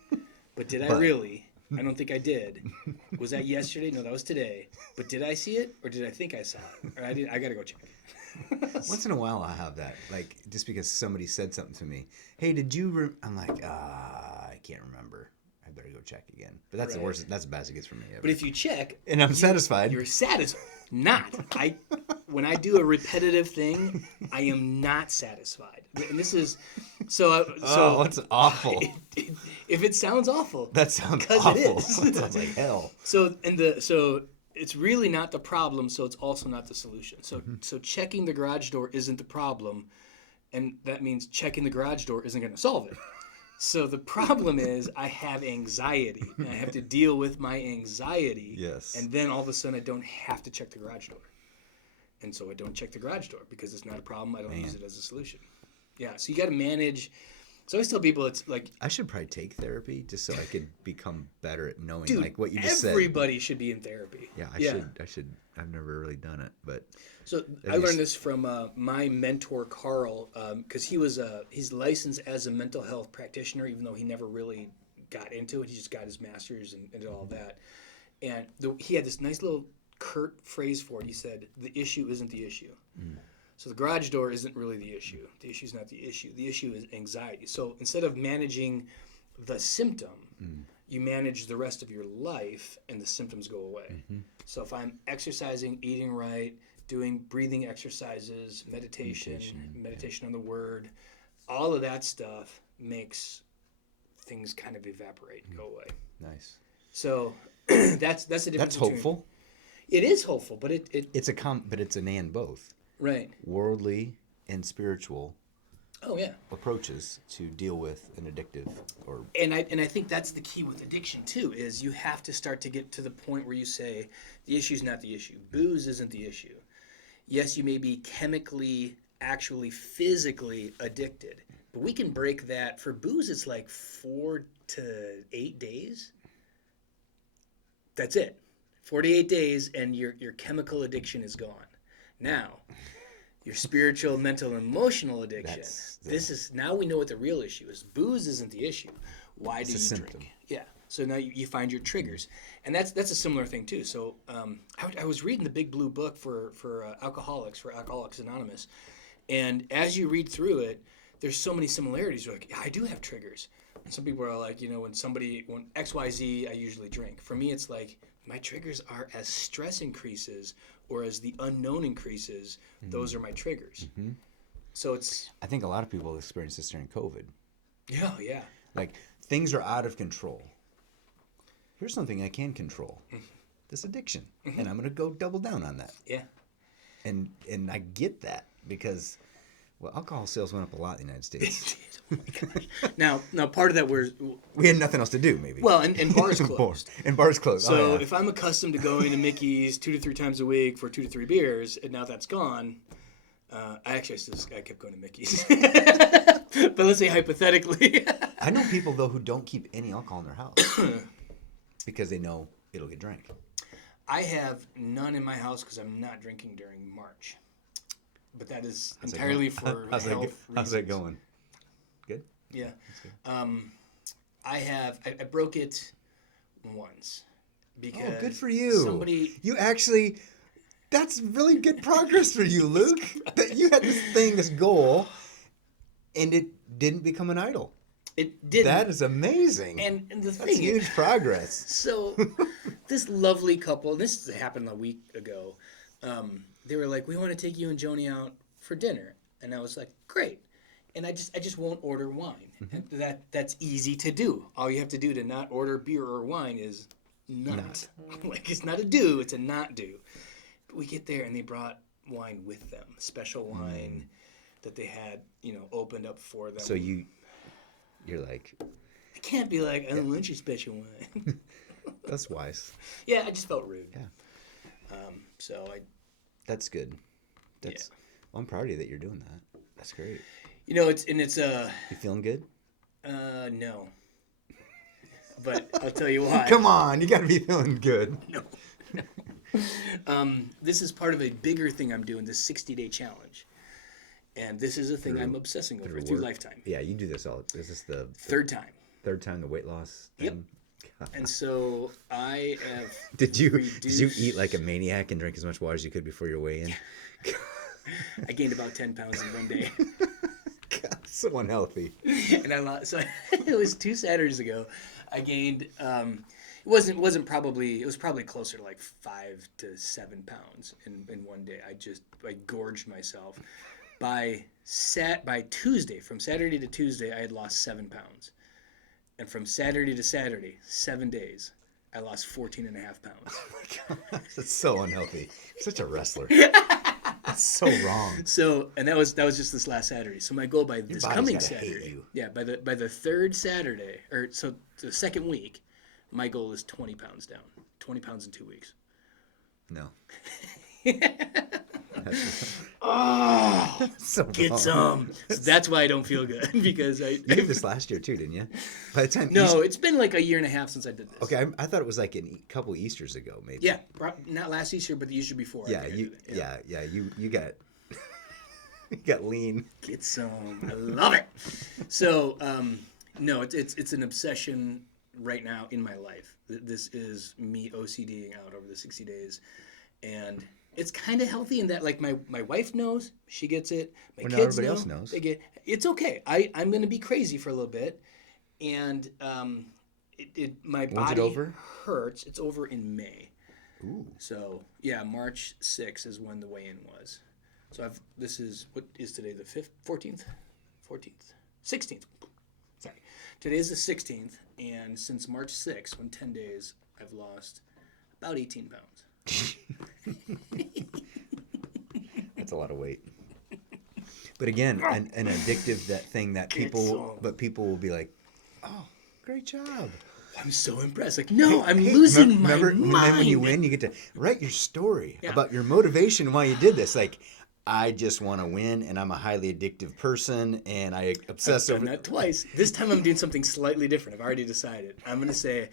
But did I really? I don't think I did. Was that yesterday? No, that was today. But did I see it or did I think I saw it? Or I got to go check it. Once in a while I have that, like just because somebody said something to me. Hey, did you I'm like, I can't remember. I better go check again. But that's the worst. That's the best it gets for me ever. But if you check and I'm satisfied. You're satisfied. Not. When I do a repetitive thing, I am not satisfied. And this is so. It's awful. If it sounds awful, that sounds awful. It is. That sounds like hell. So it's really not the problem. So it's also not the solution. So checking the garage door isn't the problem, and that means checking the garage door isn't going to solve it. So the problem is I have anxiety, and I have to deal with my anxiety. Yes. And then all of a sudden I don't have to check the garage door. And so I don't check the garage door because it's not a problem. I don't use it as a solution. Yeah, so you got to manage. So I always tell people it's like... I should probably take therapy just so I could become better at knowing dude, what you just said. Everybody should be in therapy. Yeah, I should. I've never really done it, but... So I learned this from my mentor, Carl, because he's licensed as a mental health practitioner, even though he never really got into it. He just got his master's and did all that. And he had this nice little curt phrase for it. He said, the issue isn't the issue. Mm. So the garage door isn't really the issue. The issue is not the issue. The issue is anxiety. So instead of managing the symptom, you manage the rest of your life and the symptoms go away. Mm-hmm. So if I'm exercising, eating right, doing breathing exercises, meditation on the word, all of that stuff makes things kind of evaporate and go away. Nice. So that's the difference. That's hopeful. It is hopeful, but it's an and both. Right. Worldly and spiritual. Oh yeah. Approaches to deal with an addictive or. And I think that's the key with addiction too, is you have to start to get to the point where you say the issue is not the issue. Booze isn't the issue. Yes, you may be chemically, actually, physically addicted, but we can break that. For booze, it's like 4 to 8 days. That's it. 48 days, and your chemical addiction is gone. Now, your spiritual, mental, and emotional addiction. This is now we know what the real issue is. Booze isn't the issue. Why do you drink? Yeah. So now you find your triggers, and that's a similar thing too. So I was reading the Big Blue Book for alcoholics, for Alcoholics Anonymous, and as you read through it, there's so many similarities. You're like, yeah, I do have triggers. And some people are like, when XYZ, I usually drink. For me, it's like my triggers are as stress increases or as the unknown increases. Mm-hmm. Those are my triggers. Mm-hmm. So I think a lot of people experience this during COVID. Yeah. Like things are out of control. Here's something I can control. Mm-hmm. This addiction. Mm-hmm. And I'm going to go double down on that. Yeah. and I get that because, well, alcohol sales went up a lot in the United States. Oh my gosh. Now part of that We had nothing else to do, maybe. well, and bars closed. And bars closed. So Oh, yeah. if I'm accustomed to going to Mickey's 2 to 3 times a week for 2 to 3 beers, and now that's gone, I kept going to Mickey's. But let's say hypothetically. I know people though who don't keep any alcohol in their house because they know it'll get drank. I have none in my house because I'm not drinking during March. But that is entirely for How's health reasons. How's that going? Good. Yeah. I broke it once. Because Oh, good for you. Somebody You actually, that's really good progress for you, Luke. That you had this goal, and it didn't become an idol. it didn't. That is amazing. And the That's thing huge is, progress. so this lovely couple, this happened a week ago. They were like, "We want to take you and Joni out for dinner," and I was like, "Great." And I just won't order wine. And that's easy to do. All you have to do to not order beer or wine is not. Like it's not a do, it's a not do. But we get there and they brought wine with them, special wine that they had, opened up for them. So you're like, I can't be like, I don't want your special wine. that's wise. Yeah, I just felt rude. Yeah. So That's good. Well, I'm proud of you that you're doing that. That's great. it's You feeling good? no. But I'll tell you why. Come on, you got to be feeling good. No. This is part of a bigger thing I'm doing, this 60-day challenge. And this is a thing I'm obsessing over through work? Lifetime. Yeah, you do this all. Is this the Third time. third time the weight loss thing? Yep. And so I have Did you reduced- eat like a maniac and drink as much water as you could before your weigh-in? I gained about 10 pounds in one day. God, so unhealthy. And I lost, so it was 2 Saturdays ago. I gained it was probably closer to like 5 to 7 pounds in one day. I gorged myself. By Tuesday, from Saturday to Tuesday, I had lost 7 pounds. And from Saturday to Saturday, 7 days, I lost 14 and a half pounds. Oh my God, that's so unhealthy. Such a wrestler. That's so wrong. So, and that was just this last Saturday. So my goal by this body's coming gotta hate Saturday, you. yeah, by the third Saturday, or so the second week, my goal is 20 pounds down. 20 pounds in 2 weeks. No. Oh, So get wrong. some. So that's why I don't feel good because You did this last year too, didn't you? By the time No, it's been like a year and a half since I did this. Okay, I thought it was like a couple Easters ago, maybe. Yeah, not last Easter, but the Easter before. I Yeah, think I you. did it. Yeah, you got you got lean. Get some. I love it. So, no, it's an obsession right now in my life. This is me OCDing out over the 60 days. And it's kind of healthy in that, like, my wife knows. She gets it. My Well, now kids everybody know. else knows. They get it's okay. I'm going to be crazy for a little bit. And my When's it body over? hurts. It's over in May. Ooh. So, yeah, March 6th is when the weigh-in was. So this is, what is today, the 5th, 14th? 16th. Sorry. Today is the 16th, and since March 6th, in 10 days, I've lost about 18 pounds. That's a lot of weight. But again, an addictive thing that people will be like, "Oh, great job." I'm so impressed. Like, no, I'm Hey, losing my remember mind. when you win, you get to write your story Yeah. about your motivation why you did this. Like, I just want to win, and I'm a highly addictive person, and I obsess I've over. done that twice. This time I'm doing something slightly different. I've already decided. I'm going to say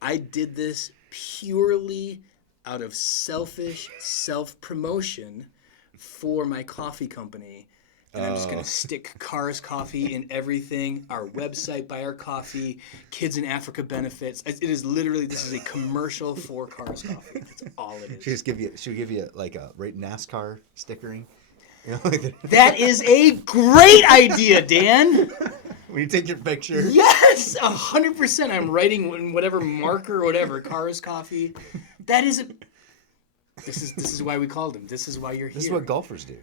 I did this purely out of selfish self-promotion for my coffee company. And I'm just going to stick Cars Coffee in everything. Our website, Buy Our Coffee, Kids in Africa benefits. It is literally, this is a commercial for Cars Coffee. That's all it Should is. we give you like a right NASCAR stickering? You know, like That is a great idea, Dan. when you take your picture. Yes, 100%. I'm writing in whatever marker or whatever. Cars Coffee. That is a... This is why we called him. This is why you're here. This is what golfers do.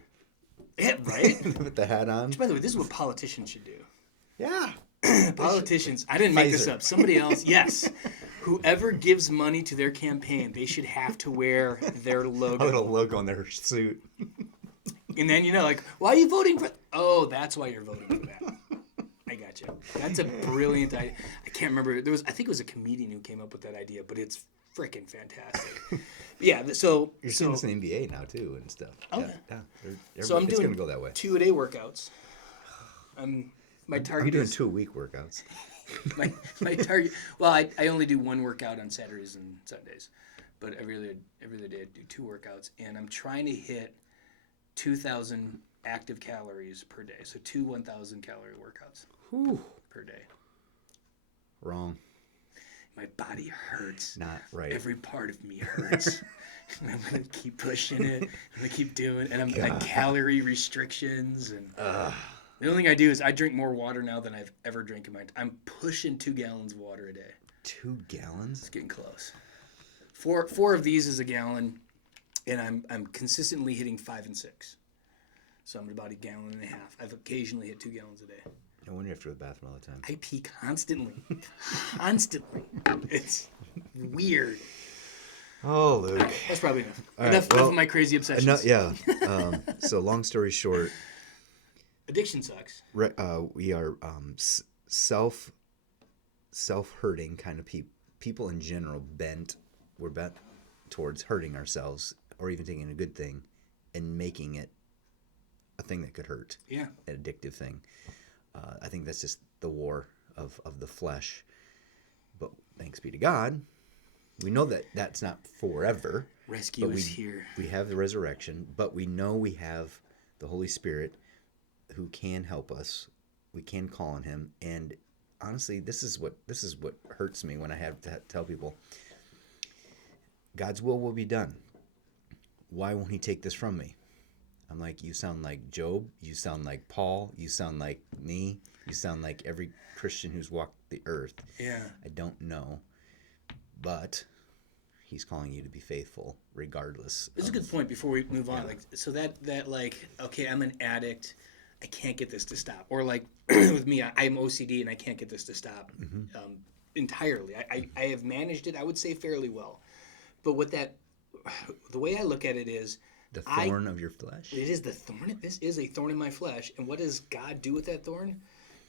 Yeah, right? With the hat on. By the way, this is what politicians should do. Yeah. Politicians. I didn't make this Pfizer. up. Somebody else. Yes. Whoever gives money to their campaign, they should have to wear their A little logo. logo on their suit. And then, like, why are you voting for... Oh, that's why you're voting for that. I got you. That's a brilliant idea. I can't remember. I think it was a comedian who came up with that idea, but it's freaking fantastic. Yeah, so... You're seeing this in the NBA now, too, and stuff. Okay. Yeah. So I'm it's doing going to go that way. 2-a-day workouts. My I'm target doing is... 2-a-week workouts. my target. Well, I only do one workout on Saturdays and Sundays, but every other day I do 2 workouts, and I'm trying to hit 2,000 active calories per day. So 2 1,000 calorie workouts per day. Wrong. My body hurts. Not right. Every part of me hurts. And I'm gonna keep pushing it. I'm gonna keep doing, and I'm like calorie restrictions and. The only thing I do is I drink more water now than I've ever drank in my... I'm pushing 2 gallons of water a day. 2 gallons? It's getting close. Four of these is a gallon, and I'm consistently hitting 5 and 6. So I'm at about 1.5 gallons. I've occasionally hit 2 gallons a day. No wonder you have to go to the bathroom all the time. I pee constantly. Constantly. It's weird. Oh, Luke. That's probably enough. All Enough right, well, of my crazy obsessions. Yeah. So long story short, Addiction sucks. we are self-hurting kind of people in general. We're bent towards hurting ourselves, or even taking a good thing and making it a thing that could hurt. Yeah. An addictive thing. I think that's just the war of the flesh. But thanks be to God, we know that that's not forever. Rescue but is here. We have the resurrection, but we know we have the Holy Spirit who can help us. We can call on him. And honestly, this is what hurts me when I have to tell people God's will be done. Why won't he take this from me? I'm like, you sound like Job, you sound like Paul, you sound like me, you sound like every Christian who's walked the earth. Yeah. I don't know, but he's calling you to be faithful regardless. This is a good point before we move on. Like, so that like, okay, I'm an addict. I can't get this to stop. Or like with me, I'm OCD and I can't get this to stop entirely. I have managed it, I would say, fairly well. But the way I look at it is, the thorn of your flesh. It is the thorn. This is a thorn in my flesh. And what does God do with that thorn?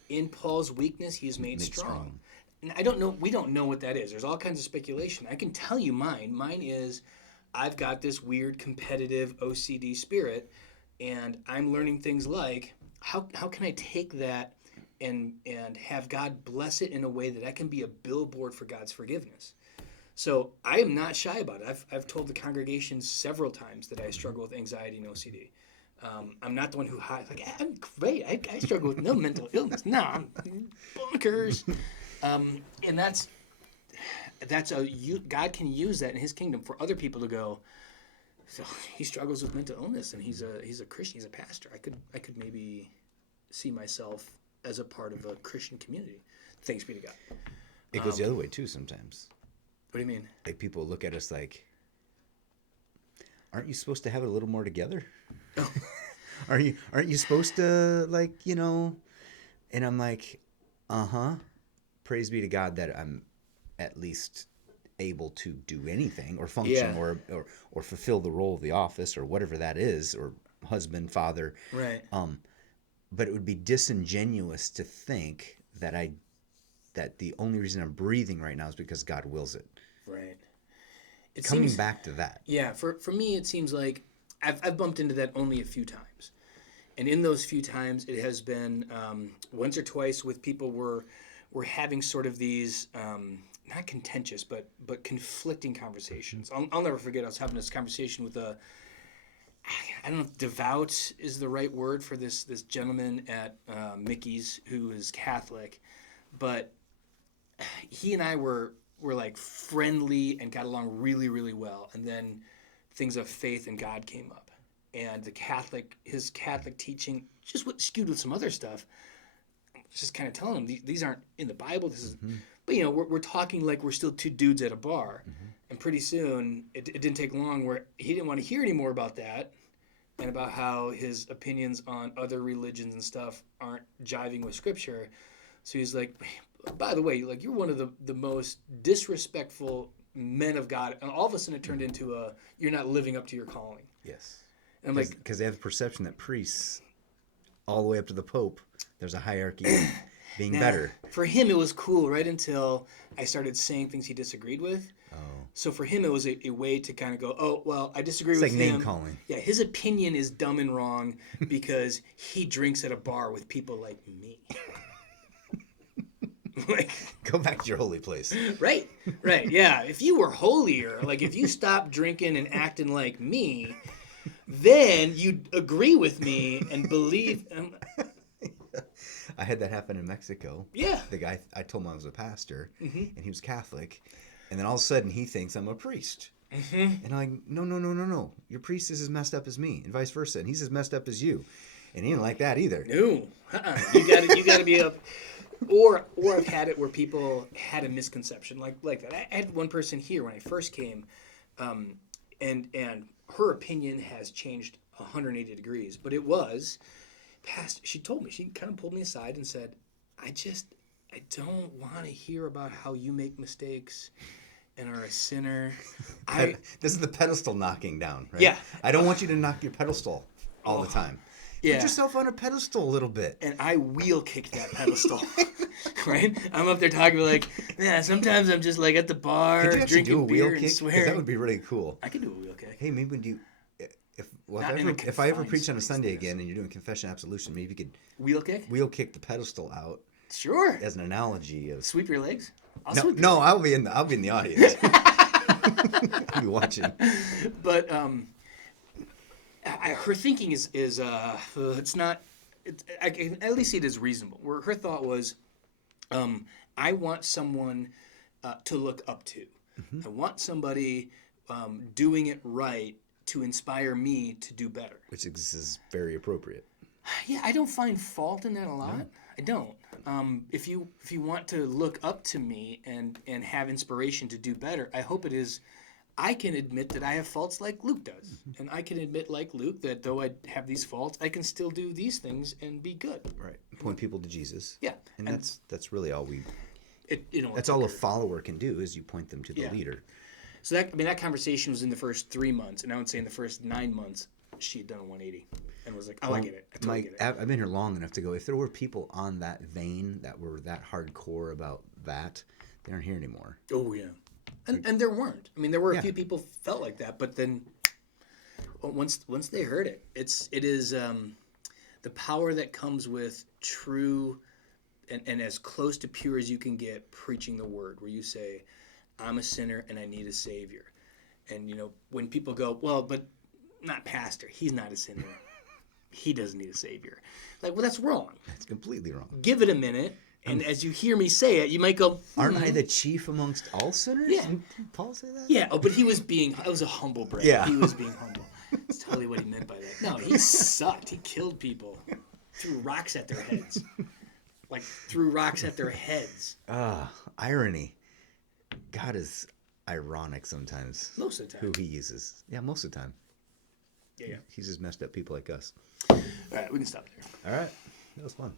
In Paul's weakness, he is made strong. And I don't know. We don't know what that is. There's all kinds of speculation. I can tell you mine. Mine is, I've got this weird competitive OCD spirit, and I'm learning things like how can I take that and have God bless it in a way that I can be a billboard for God's forgiveness. So I am not shy about it. I've told the congregation several times that I struggle with anxiety and OCD. I'm not the one who hides. Like, I'm great. I struggle with no mental illness. No, I'm bonkers. And God can use that in His kingdom for other people to go. So he struggles with mental illness, and he's a Christian. He's a pastor. I could maybe see myself as a part of a Christian community. Thanks be to God. It goes the other way too sometimes. What do you mean? Like, people look at us like, aren't you supposed to have it a little more together? Aren't you supposed to, like, you know? And I'm like, praise be to God that I'm at least able to do anything or function or fulfill the role of the office or whatever that is, or husband, father. Right. But it would be disingenuous to think that the only reason I'm breathing right now is because God wills it. Right. Coming back to that. Yeah, for me, it seems like I've bumped into that only a few times. And in those few times, it has been once or twice with people we're having sort of these, not contentious, but conflicting conversations. I'll never forget, I was having this conversation with I don't know if devout is the right word for this gentleman at Mickey's who is Catholic, but he and I were like friendly and got along really, really well. And then things of faith and God came up, and his Catholic teaching just skewed with some other stuff. Just kind of telling him these aren't in the Bible. This is, but we're talking like we're still two dudes at a bar, and pretty soon it didn't take long where he didn't want to hear any more about that, and about how his opinions on other religions and stuff aren't jiving with Scripture. So he's like, by the way, like, you're one of the most disrespectful men of God, and all of a sudden it turned into a, you're not living up to your calling. Yes. And I'm like, Because they have the perception that priests, all the way up to the Pope, there's a hierarchy of being nah. better. For him, it was cool right until I started saying things he disagreed with. Oh. So for him, it was a way to kind of go, oh, well, I disagree It's with like him. name calling. Yeah, his opinion is dumb and wrong because he drinks at a bar with people like me. Like, Go back to your holy place. right, yeah. If you were holier, like if you stopped drinking and acting like me, then you'd agree with me and believe. I had that happen in Mexico. Yeah. The guy, I told him I was a pastor, and he was Catholic, and then all of a sudden he thinks I'm a priest. And I'm like, no. Your priest is as messed up as me, and vice versa, and he's as messed up as you. And he didn't like that either. No, you gotta be up. Or I've had it where people had a misconception like that. I had one person here when I first came, and her opinion has changed 180 degrees. But it was past. She told me, she kind of pulled me aside and said, I don't want to hear about how you make mistakes and are a sinner. This is the pedestal knocking down, right? Yeah. I don't want you to knock your pedestal all the time. Yeah. Put yourself on a pedestal a little bit. And I wheel kicked that pedestal, right? I'm up there talking like, yeah. Sometimes I'm just like at the bar Could you actually do a drinking wheel beer and kick? 'Cause swearing. that would be really cool. I could do a wheel kick. Hey, maybe when you, Not in a if I ever confined preach on a space, Sunday there's- again and you're doing confession absolution, maybe you could Wheel kick? wheel kick the pedestal out Sure. as an analogy of. Sweep your legs? I'll No, sweep your no, legs. I'll be in the audience. I'll be watching. But her thinking is it's not. I can at least see it as reasonable. Where her thought was, I want someone to look up to. I want somebody doing it right to inspire me to do better. Which is very appropriate. Yeah, I don't find fault in that a lot. I don't. If you want to look up to me and have inspiration to do better, I hope it is. I can admit that I have faults like Luke does, and I can admit like Luke that though I have these faults, I can still do these things and be good. Right. Point people to Jesus. Yeah, And that's really all we. That's it's all a like follower can do is you point them to the Yeah. leader. So that conversation was in the first 3 months, and I would say in the first 9 months she had done a 180 and was like, "Oh, I get it. I totally get it." I've been here long enough to go. If there were people on that vein that were that hardcore about that, they aren't here anymore. Oh yeah, and there weren't. I mean, there were a Yeah. few people felt like that, but then once they heard it, it is the power that comes with true and as close to pure as you can get preaching the word, where you say, "I'm a sinner and I need a savior," and when people go, "Well, but not pastor, he's not a sinner, he doesn't need a savior," like, well, that's wrong. That's completely wrong. Give it a minute. And as you hear me say it, you might go, Aren't I the chief amongst all sinners? Yeah. Didn't Paul say that? Yeah, but he was I was a humble brag. Yeah. He was being humble. That's totally what he meant by that. No, he sucked. He killed people. Threw rocks at their heads. Irony. God is ironic sometimes. Most of the time. Who he uses. Yeah, most of the time. Yeah. He's just messed up people like us. All right, we can stop there. All right. That was fun.